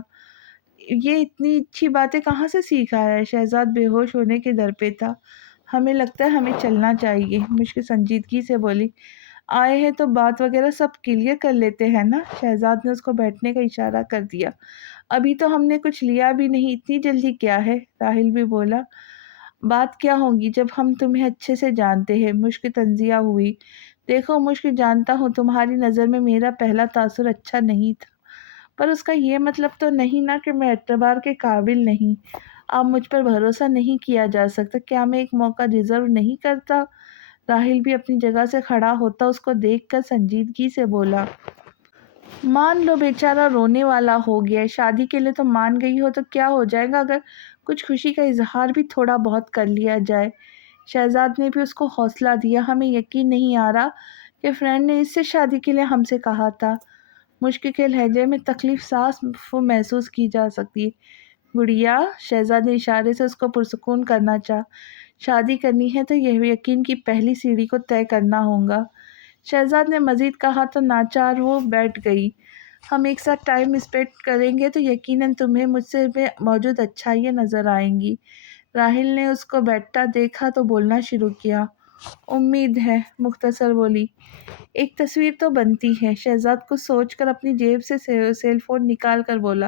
یہ اتنی اچھی باتیں کہاں سے سیکھا ہے؟ شہزاد بے ہوش ہونے کے در پہ تھا۔ ہمیں لگتا ہے ہمیں چلنا چاہیے، مشک سنجیدگی سے بولی۔ آئے ہیں تو بات وغیرہ سب کلیئر کر لیتے ہیں نا؟ شہزاد نے اس کو بیٹھنے کا اشارہ کر دیا۔ ابھی تو ہم نے کچھ لیا بھی نہیں، اتنی جلدی کیا ہے؟ راحل بھی بولا۔ بات کیا ہوگی جب ہم تمہیں اچھے سے جانتے ہیں؟ مشک تنزیہ ہوئی۔ دیکھو مشک، جانتا ہوں تمہاری نظر میں میرا پہلا تاثر اچھا نہیں تھا، پر اس کا یہ مطلب تو نہیں نا کہ میں اعتبار کے قابل نہیں، اب مجھ پر بھروسہ نہیں کیا جا سکتا۔ کیا میں ایک موقع ڈیزرو نہیں کرتا؟ راحل بھی اپنی جگہ سے کھڑا ہوتا اس کو دیکھ کر سنجیدگی سے بولا، مان لو بیچارہ رونے والا ہو گیا ہے، شادی کے لیے تو مان گئی ہو تو کیا ہو جائے گا اگر کچھ خوشی کا اظہار بھی تھوڑا بہت کر لیا جائے؟ شہزاد نے بھی اس کو حوصلہ دیا۔ ہمیں یقین نہیں آ رہا کہ فرینڈ نے اس سے شادی کے لیے ہم سے کہا تھا۔ مشک کے لہجے میں تکلیف ساس محسوس کی جا سکتی ہے۔ گڑیا، شہزاد نے اشارے سے اس کو پرسکون کرنا چاہا، شادی کرنی ہے تو یہ یقین کی پہلی سیڑھی کو طے کرنا ہوگا۔ شہزاد نے مزید کہا تو ناچار وہ بیٹھ گئی۔ ہم ایک ساتھ ٹائم اسپینڈ کریں گے تو یقیناً تمہیں مجھ سے موجود اچھائیاں نظر آئیں گی۔ راحل نے اس کو بیٹھتا دیکھا تو بولنا شروع کیا۔ امید ہے، مختصر بولی۔ ایک تصویر تو بنتی ہے۔ شہزاد کو سوچ کر اپنی جیب سے سیل فون نکال کر بولا،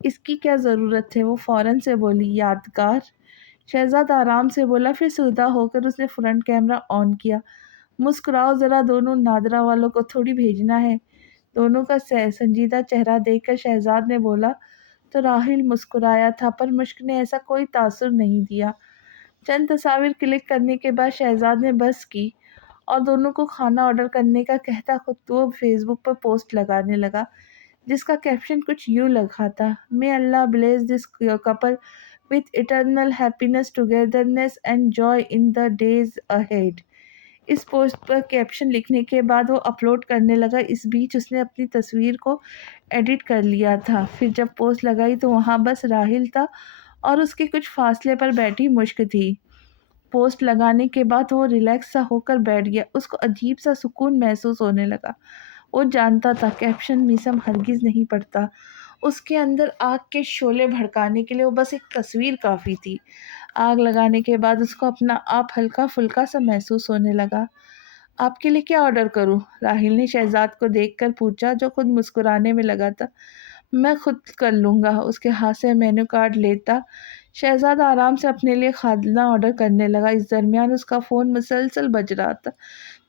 اس کی کیا ضرورت ہے؟ وہ فوراً سے بولی، یادگار۔ شہزاد آرام سے بولا، پھر سودھا ہو کر اس نے فرنٹ کیمرہ آن کیا۔ مسکراؤ ذرا، دونوں نادرا والوں کو تھوڑی بھیجنا ہے۔ دونوں کا سنجیدہ چہرہ دیکھ کر شہزاد نے بولا تو راحل مسکرایا تھا، پر مشک نے ایسا کوئی تاثر نہیں دیا۔ چند تصاویر کلک کرنے کے بعد شہزاد نے بس کی اور دونوں کو کھانا آرڈر کرنے کا کہتا خود وہ فیس بک پر پوسٹ لگانے لگا جس کا کیپشن کچھ یوں لکھا تھا، may Allah bless this couple with eternal happiness, togetherness and joy in the days ahead۔ اس پوسٹ پر کیپشن لکھنے کے بعد وہ اپلوڈ کرنے لگا۔ اس بیچ اس نے اپنی تصویر کو ایڈٹ کر لیا تھا۔ پھر جب پوسٹ لگائی تو وہاں بس راحل تھا اور اس کے کچھ فاصلے پر بیٹھی مشک تھی۔ پوسٹ لگانے کے بعد وہ ریلیکس سا ہو کر بیٹھ گیا۔ اس کو عجیب سا سکون محسوس ہونے لگا۔ وہ جانتا تھا کیپشن میثم ہرگز نہیں پڑھتا، اس کے اندر آگ کے شعلے بھڑکانے کے لیے وہ بس ایک تصویر کافی تھی۔ آگ لگانے کے بعد اس کو اپنا آپ ہلکا پھلکا سا محسوس ہونے لگا۔ آپ کے لیے کیا آرڈر کروں؟ راحل نے شہزاد کو دیکھ کر پوچھا جو خود مسکرانے میں لگا تھا۔ میں خود کر لوں گا، اس کے ہاتھ سے مینو کارڈ لیتا شہزاد آرام سے اپنے لیے کھانا آرڈر کرنے لگا۔ اس درمیان اس کا فون مسلسل بج رہا تھا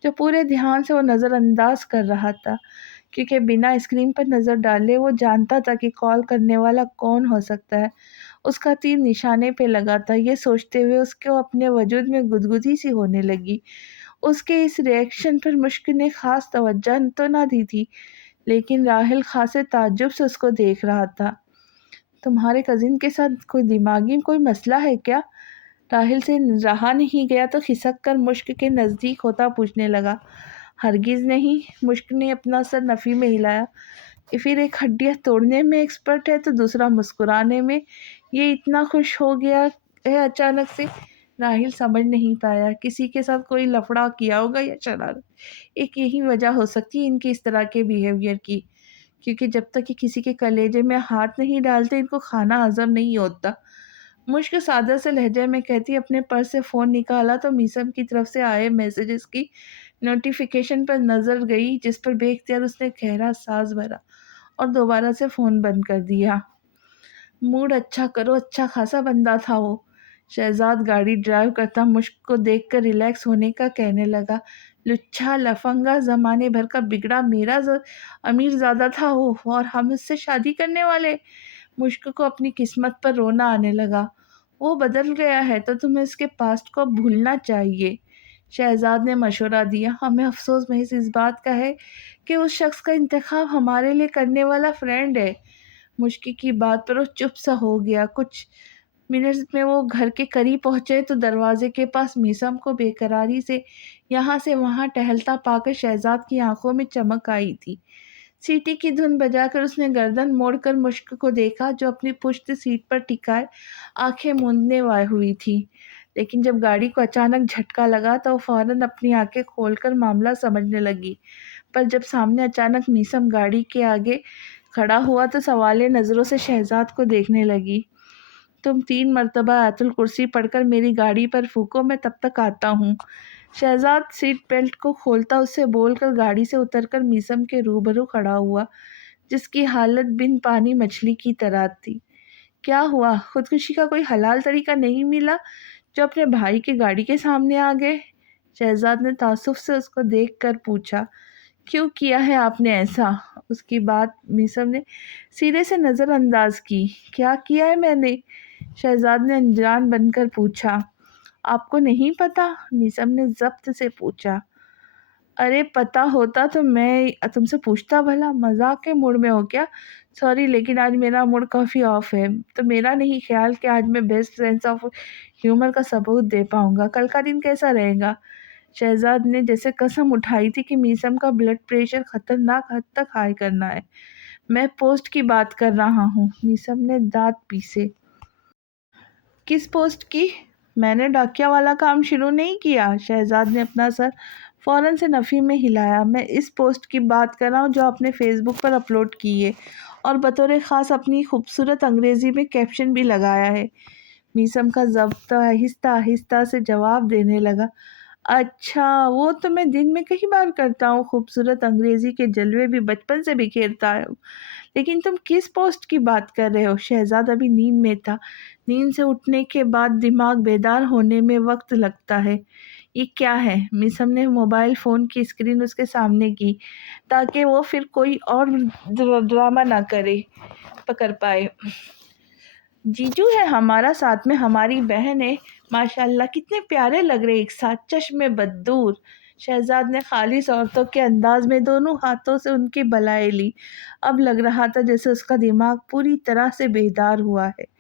جو پورے دھیان سے وہ نظر انداز کر رہا تھا، کیونکہ بنا اسکرین پر نظر ڈالے وہ جانتا تھا کہ کال کرنے والا کون ہو سکتا ہے۔ اس کا تیر نشانے پہ لگا تھا۔ یہ سوچتے ہوئے اس کو اپنے وجود میں گدگدی سی ہونے لگی۔ اس کے اس ری ایکشن پر مشک نے خاص توجہ تو نہ دی تھی، لیکن راحل خاصے تعجب سے اس کو دیکھ رہا تھا۔ تمہارے کزن کے ساتھ کوئی مسئلہ ہے کیا؟ راحل سے رہا نہیں گیا تو کھسک کر مشک کے نزدیک ہوتا پوچھنے لگا۔ ہرگز نہیں، مشک نے اپنا سر نفی میں ہلایا۔ پھر ایک ہڈیاں توڑنے میں ایکسپرٹ ہے تو دوسرا مسکرانے میں، یہ اتنا خوش ہو گیا ہے اچانک سے؟ راہیل سمجھ نہیں پایا، کسی کے ساتھ کوئی لفڑا کیا ہوگا یا شرارت۔ ایک یہی وجہ ہو سکتی ہے ان کی اس طرح کے بیہیویئر کی، کیونکہ جب تک یہ کسی کے کلیجے میں ہاتھ نہیں ڈالتے ان کو کھانا ہضم نہیں ہوتا۔ مشک سادہ سے لہجے میں کہتی، اپنے پرس سے فون نکالا تو میسم کی طرف سے آئے میسیجز کی نوٹیفیکیشن پر نظر گئی، جس پر بے اختیار اس نے گہرا سانس بھرا اور دوبارہ سے فون بند کر دیا۔ موڈ اچھا کرو، اچھا خاصا بندہ تھا وہ۔ شہزاد گاڑی ڈرائیو کرتا مشک کو دیکھ کر ریلیکس ہونے کا کہنے لگا، لچھا لفنگا، زمانے بھر کا بگڑا میرا امیر زادہ تھا وہ، اور ہم اس سے شادی کرنے والے۔ مشک کو اپنی قسمت پر رونا آنے لگا۔ وہ بدل گیا ہے تو تمہیں اس کے پاسٹ کو بھولنا چاہیے، شہزاد نے مشورہ دیا۔ ہمیں افسوس محض اس بات کا ہے کہ اس شخص کا انتخاب ہمارے لیے کرنے والا فرینڈ ہے۔ مشکی کی بات پر وہ چپ سا ہو گیا۔ کچھ منٹ میں وہ گھر کے قریب پہنچے تو دروازے کے پاس میسم کو بے قراری سے یہاں سے وہاں ٹہلتا پا کر شہزاد کی آنکھوں میں چمک آئی تھی۔ سیٹی کی دھن بجا کر اس نے گردن موڑ کر مشک کو دیکھا، جو اپنی پشت سیٹ پر ٹکائے آنکھیں موندنے ہوئی تھی۔ لیکن جب گاڑی کو اچانک جھٹکا لگا تو وہ فوراً اپنی آنکھیں کھول کر معاملہ سمجھنے لگی۔ پر جب سامنے اچانک میسم گاڑی کے آگے کھڑا ہوا تو سوالیہ نظروں سے شہزاد کو دیکھنے لگی۔ تم 3 مرتبہ آیت الکرسی پڑھ کر میری گاڑی پر پھونکو، میں تب تک آتا ہوں۔ شہزاد سیٹ بیلٹ کو کھولتا اس سے بول کر گاڑی سے اتر کر میسم کے روبرو کھڑا ہوا، جس کی حالت بن پانی مچھلی کی طرح تھی۔ کیا ہوا؟ خودکشی کا کوئی حلال طریقہ نہیں ملا جو اپنے بھائی کی گاڑی کے سامنے آ گئے؟ شہزاد نے تعصب سے اس کو دیکھ کر پوچھا۔ کیوں کیا ہے آپ نے ایسا؟ اس کی بات میسم نے سرے سے نظر انداز کی۔ کیا کیا ہے میں نے؟ شہزاد نے انجان بن کر پوچھا۔ آپ کو نہیں پتا؟ میسم نے ضبط سے پوچھا۔ ارے پتا ہوتا تو میں تم سے پوچھتا بھلا، مذاق کے موڈ میں ہو کیا؟ سوری، لیکن آج میرا موڈ کافی آف ہے، تو میرا نہیں خیال کہ آج میں بیسٹ سینس آف ہیومر کا ثبوت دے پاؤں گا۔ کل کا دن کیسا رہے گا؟ شہزاد نے جیسے قسم اٹھائی تھی کہ میسم کا بلڈ پریشر خطرناک حد تک ہائی کرنا ہے۔ میں پوسٹ کی بات کر رہا ہوں، میسم نے دانت پیسے۔ کس پوسٹ کی؟ میں نے ڈاکیا والا کام شروع نہیں کیا، شہزاد نے اپنا سر فوراً سے نفی میں ہلایا۔ میں اس پوسٹ کی بات کر رہا ہوں جو آپ نے فیس بک پر اپلوڈ کی ہے، اور بطور خاص اپنی خوبصورت انگریزی میں کیپشن بھی لگایا ہے۔ میسم کا ضابطہ آہستہ آہستہ سے جواب دینے لگا۔ اچھا، وہ تو میں دن میں کئی بار کرتا ہوں، خوبصورت انگریزی کے جلوے بھی بچپن سے بکھیرتا ہوں۔ لیکن تم کس پوسٹ کی بات کر رہے ہو؟ شہزاد ابھی نیند میں تھا۔ نیند سے اٹھنے کے بعد دماغ بیدار ہونے میں وقت لگتا ہے۔ یہ کیا ہے؟ میسم نے موبائل فون کی اسکرین اس کے سامنے کی تاکہ وہ پھر کوئی اور ڈرامہ نہ پکڑ پائے۔ جیجو ہے ہمارا، ساتھ میں ہماری بہن ہے، ماشاءاللہ کتنے پیارے لگ رہے ایک ساتھ، چشم بددور۔ شہزاد نے خالص عورتوں کے انداز میں دونوں ہاتھوں سے ان کی بالائیں لی۔ اب لگ رہا تھا جیسے اس کا دماغ پوری طرح سے بیدار ہوا ہے۔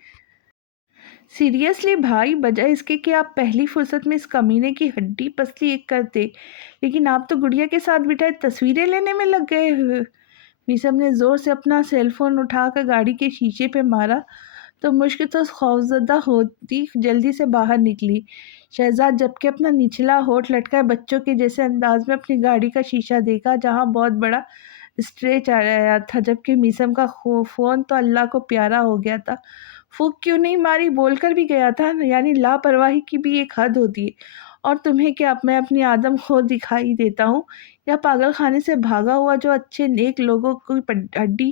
سیریسلی بھائی، بجائے اس کے کہ آپ پہلی فرصت میں اس کمینے کی ہڈی پسلی ایک کرتے، لیکن آپ تو گڑیا کے ساتھ بٹھائے تصویریں لینے میں لگ گئے ہوئے۔ میسم نے زور سے اپنا سیل فون اٹھا کر گاڑی کے شیشے پہ مارا تو مشک تو خوفزدہ ہوتی جلدی سے باہر نکلی۔ شہزاد جبکہ اپنا نچلا ہونٹ لٹکائے بچوں کے جیسے انداز میں اپنی گاڑی کا شیشہ دیکھا، جہاں بہت بڑا اسکریچ آیا تھا، جبکہ میسم کا فون تو اللہ کو پیارا ہو گیا تھا۔ پھونک کیوں نہیں ماری؟ بول کر بھی گیا تھا، یعنی لاپرواہی کی بھی ایک حد ہوتی ہے۔ اور تمہیں کیا میں اپنی آدم خور دکھائی دیتا ہوں، یا پاگل خانے سے بھاگا ہوا جو اچھے نیک لوگوں کو ہڈی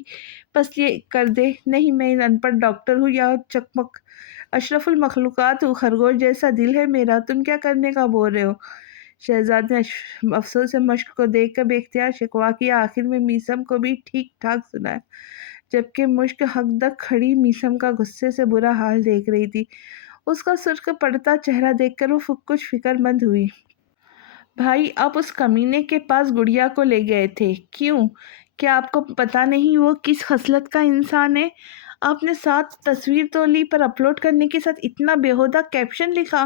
پسلی کر دے؟ نہیں، میں ان پڑھ ڈاکٹر ہوں یا چکمک اشرف المخلوقات ہوں، خرگوش جیسا دل ہے میرا، تم کیا کرنے کا بول رہے ہو؟ شہزاد نے افسوس سے مشک کو دیکھ کر بے اختیار شکوہ کیا۔ آخر میں میسم کو بھی ٹھیک ٹھاک سنایا، جبکہ مشک حقدق کھڑی میسم کا غصے سے برا حال دیکھ رہی تھی۔ اس کا سرخ پڑتا چہرہ دیکھ کر وہ کچھ فکر مند ہوئی۔ بھائی، آپ اس کمینے کے پاس گڑیا کو لے گئے تھے، کیوں؟ کیا آپ کو پتا نہیں وہ کس خصلت کا انسان ہے؟ آپ نے ساتھ تصویر تو لی، پر اپلوڈ کرنے کے ساتھ اتنا بیہودہ کیپشن لکھا۔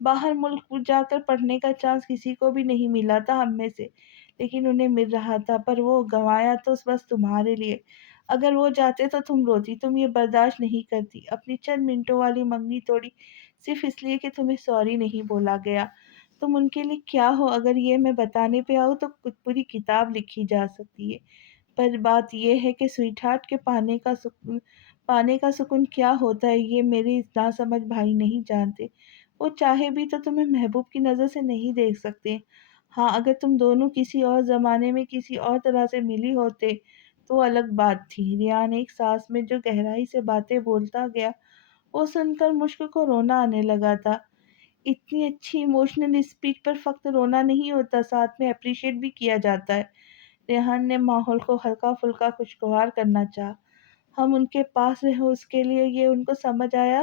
باہر ملک جا کر پڑھنے کا چانس کسی کو بھی نہیں ملا تھا ہم میں سے، لیکن انہیں مل رہا تھا، پر وہ گنوایا تو بس تمہارے لیے۔ اگر وہ جاتے تو تم روتی، تم یہ برداشت نہیں کرتی، اپنی چند منٹوں والی منگنی توڑی صرف اس لیے کہ تمہیں سوری نہیں بولا گیا۔ تم ان کے لیے کیا ہو، اگر یہ میں بتانے پہ آؤں تو پوری کتاب لکھی جا سکتی ہے۔ پر بات یہ ہے کہ سویٹ ہارٹ کے پانے کا سکون کیا ہوتا ہے، یہ میرے ناسمجھ بھائی نہیں جانتے۔ وہ چاہے بھی تو تمہیں محبوب کی نظر سے نہیں دیکھ سکتے۔ ہاں، اگر تم دونوں کسی اور زمانے میں کسی اور طرح سے ملی ہوتے تو الگ بات تھی۔ ریان ایک سانس میں جو گہرائی سے باتیں بولتا گیا، وہ سن کر مشک کو رونا آنے لگا تھا۔ اتنی اچھی ایموشنل اسپیچ پر فقط رونا نہیں ہوتا، ساتھ میں اپریشیٹ بھی کیا جاتا ہے۔ ریحان نے ماحول کو ہلکا پھلکا خوشگوار کرنا چاہا۔ ہم ان کے پاس رہے اس کے لیے یہ ان کو سمجھ آیا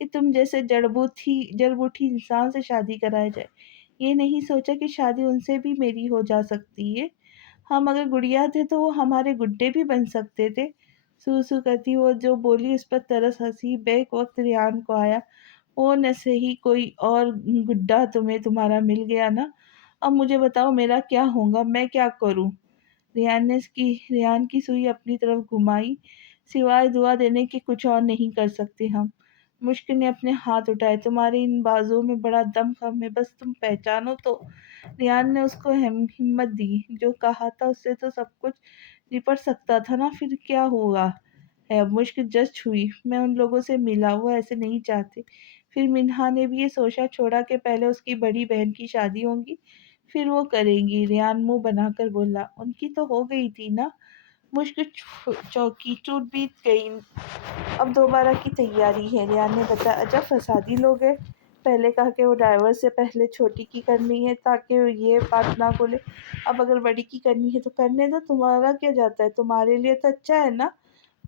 کہ تم جیسے جڑ بوٹھی انسان سے شادی کرایا جائے۔ یہ نہیں سوچا کہ شادی ان سے بھی میری ہو جا سکتی ہے۔ ہم اگر گڑیا تھے تو وہ ہمارے گڈے بھی بن سکتے تھے۔ سو سو کرتی وہ جو بولی اس پر ترس ہنسی بیک وقت ریان کو آیا۔ وہ نہ صحیح کوئی اور گڈا تمہیں تمہارا مل گیا نا، اب مجھے بتاؤ میرا کیا ہوگا، میں کیا کروں؟ ریان کی سوئی اپنی طرف گھمائی۔ سوائے دعا دینے کے کچھ اور نہیں کر سکتے ہم۔ مشک نے اپنے ہاتھ اٹھائے۔ تمہارے ان بازوؤں میں بڑا دم خم ہے، بس تم پہچانو تو۔ ریان نے اس کو ہمت دی۔ جو کہا تھا اس سے تو سب کچھ نپٹ سکتا تھا نا، پھر کیا ہوا ہے اب؟ مشک جسٹ ہوئی۔ میں ان لوگوں سے ملا، وہ ایسے نہیں چاہتے۔ پھر منہا نے بھی یہ سوچا چھوڑا کہ پہلے اس کی بڑی بہن کی شادی ہوگی، پھر وہ کریں گی۔ ریان منہ بنا کر بولا، ان کی تو ہو گئی تھی نا؟ مشک چوکی، ٹوٹ بیت گئی، اب دوبارہ کی تیاری ہے۔ ریان نے بتایا، عجب فسادی لوگ ہیں، پہلے کہا کہ وہ ڈائیورس سے پہلے چھوٹی کی کرنی ہے تاکہ یہ بات نہ بولے، اب اگر بڑی کی کرنی ہے تو کرنے دو، تمہارا کیا جاتا ہے، تمہارے لیے تو اچھا ہے نا؟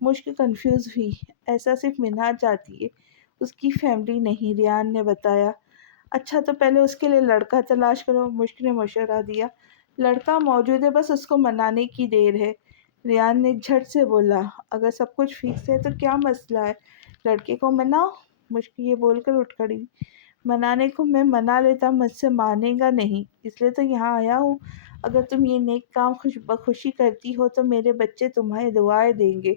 مشک کنفیوز ہوئی۔ ایسا صرف منہا چاہتی ہے، اس کی فیملی نہیں، ریان نے بتایا۔ اچھا تو پہلے اس کے لیے لڑکا تلاش کرو، مشک نے مشورہ دیا۔ لڑکا موجود ہے، بس اس کو منانے کی دیر ہے۔ ریان نے جھٹ سے بولا، اگر سب کچھ فکس ہے تو کیا مسئلہ ہے، لڑکے کو مناؤ۔ مشک یہ بول کر اٹھ کھڑی، منانے کو میں منا لیتا، مجھ سے مانے گا نہیں، اس لیے تو یہاں آیا ہوں۔ اگر تم یہ نیک کام بخوشی کرتی ہو تو میرے بچے تمہیں دعائیں دیں گے۔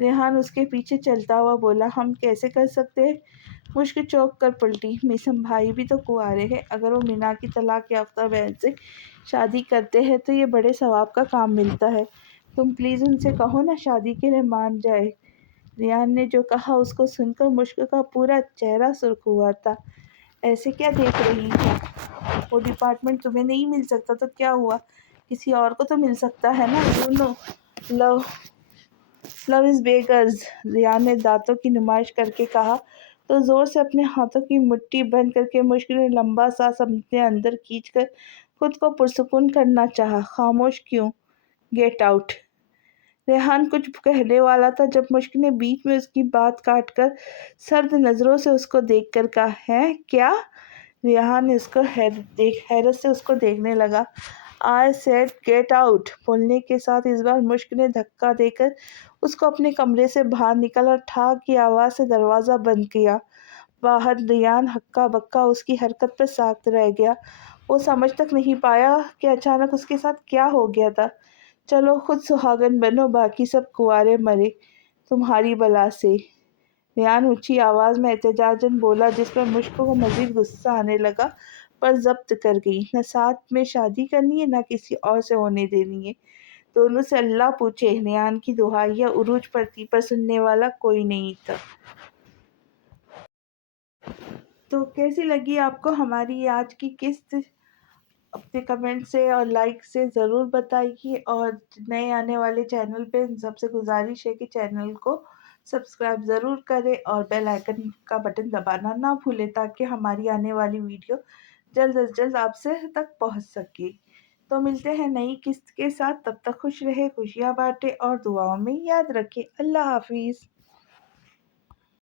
ریحان اس کے پیچھے چلتا ہوا بولا، ہم کیسے کر سکتے ہیں؟ مشک چونک کر پلٹی، میسم بھائی بھی تو کنوارے ہیں، اگر وہ مینا کی طلاق یافتہ بہن سے شادی کرتے ہیں تو یہ بڑے ثواب کا کام ملتا ہے، تم پلیز ان سے کہو نا شادی کے لیے مان جائے۔ ریان نے جو کہا اس کو سن کر مشک کا پورا چہرہ سرخ ہوا تھا۔ ایسے کیا دیکھ رہی ہے، وہ ڈپارٹمنٹ تمہیں نہیں مل سکتا تو کیا ہوا، کسی اور کو تو مل سکتا ہے نا، لو از بیگرز، ریان نے دانتوں کی نمائش کر کے کہا تو زور سے اپنے ہاتھوں کی مٹھی بند کر کے مشک نے لمبا سانس اپنے اندر کھینچ کر خود کو پرسکون کرنا چاہا۔ خاموش کیوں؟ Get out. ریحان کچھ کہنے والا تھا جب مشک نے بیچ میں اس کی بات کاٹ کر سرد نظروں سے اس کو دیکھ کر کہا، ہے کیا؟ ریحان نے اس کو حیرت سے اس کو دیکھنے لگا۔ آئی سیڈ گیٹ آؤٹ، بولنے کے ساتھ اس بار مشک نے دھکا دے کر اس کو اپنے کمرے سے باہر نکل اور ٹھاک کی آواز سے دروازہ بند کیا۔ باہر ریان ہکا بکا اس کی حرکت پر ساکت رہ گیا۔ وہ سمجھ تک نہیں پایا کہ اچانک اس کے ساتھ کیا ہو گیا تھا۔ چلو خود سہاگن بنو، باقی سب کنوارے مرے تمہاری بلا سے، ریان اونچی آواز میں احتجاجاً بولا، جس پر مشک کو مزید غصہ آنے لگا، پر ضبط کر گئی۔ نہ ساتھ میں شادی کرنی ہے، نہ کسی اور سے ہونے دینی ہے، دونوں سے اللہ پوچھے۔ ریان کی دہائیاں عروج پر تھی، پر سننے والا کوئی نہیں تھا۔ تو کیسی لگی آپ کو ہماری آج کی قسط؟ اپنے کمنٹ سے اور لائک سے ضرور بتائیے، اور نئے آنے والے چینل پہ سب سے گزارش ہے کہ چینل کو سبسکرائب ضرور کریں اور بیل آئیکن کا بٹن دبانا نہ بھولیں تاکہ ہماری آنے والی ویڈیو جلد از جلد آپ سے تک پہنچ سکے۔ تو ملتے ہیں نئی قسط کے ساتھ، تب تک خوش رہے، خوشیاں بانٹیں اور دعاؤں میں یاد رکھیں۔ اللہ حافظ۔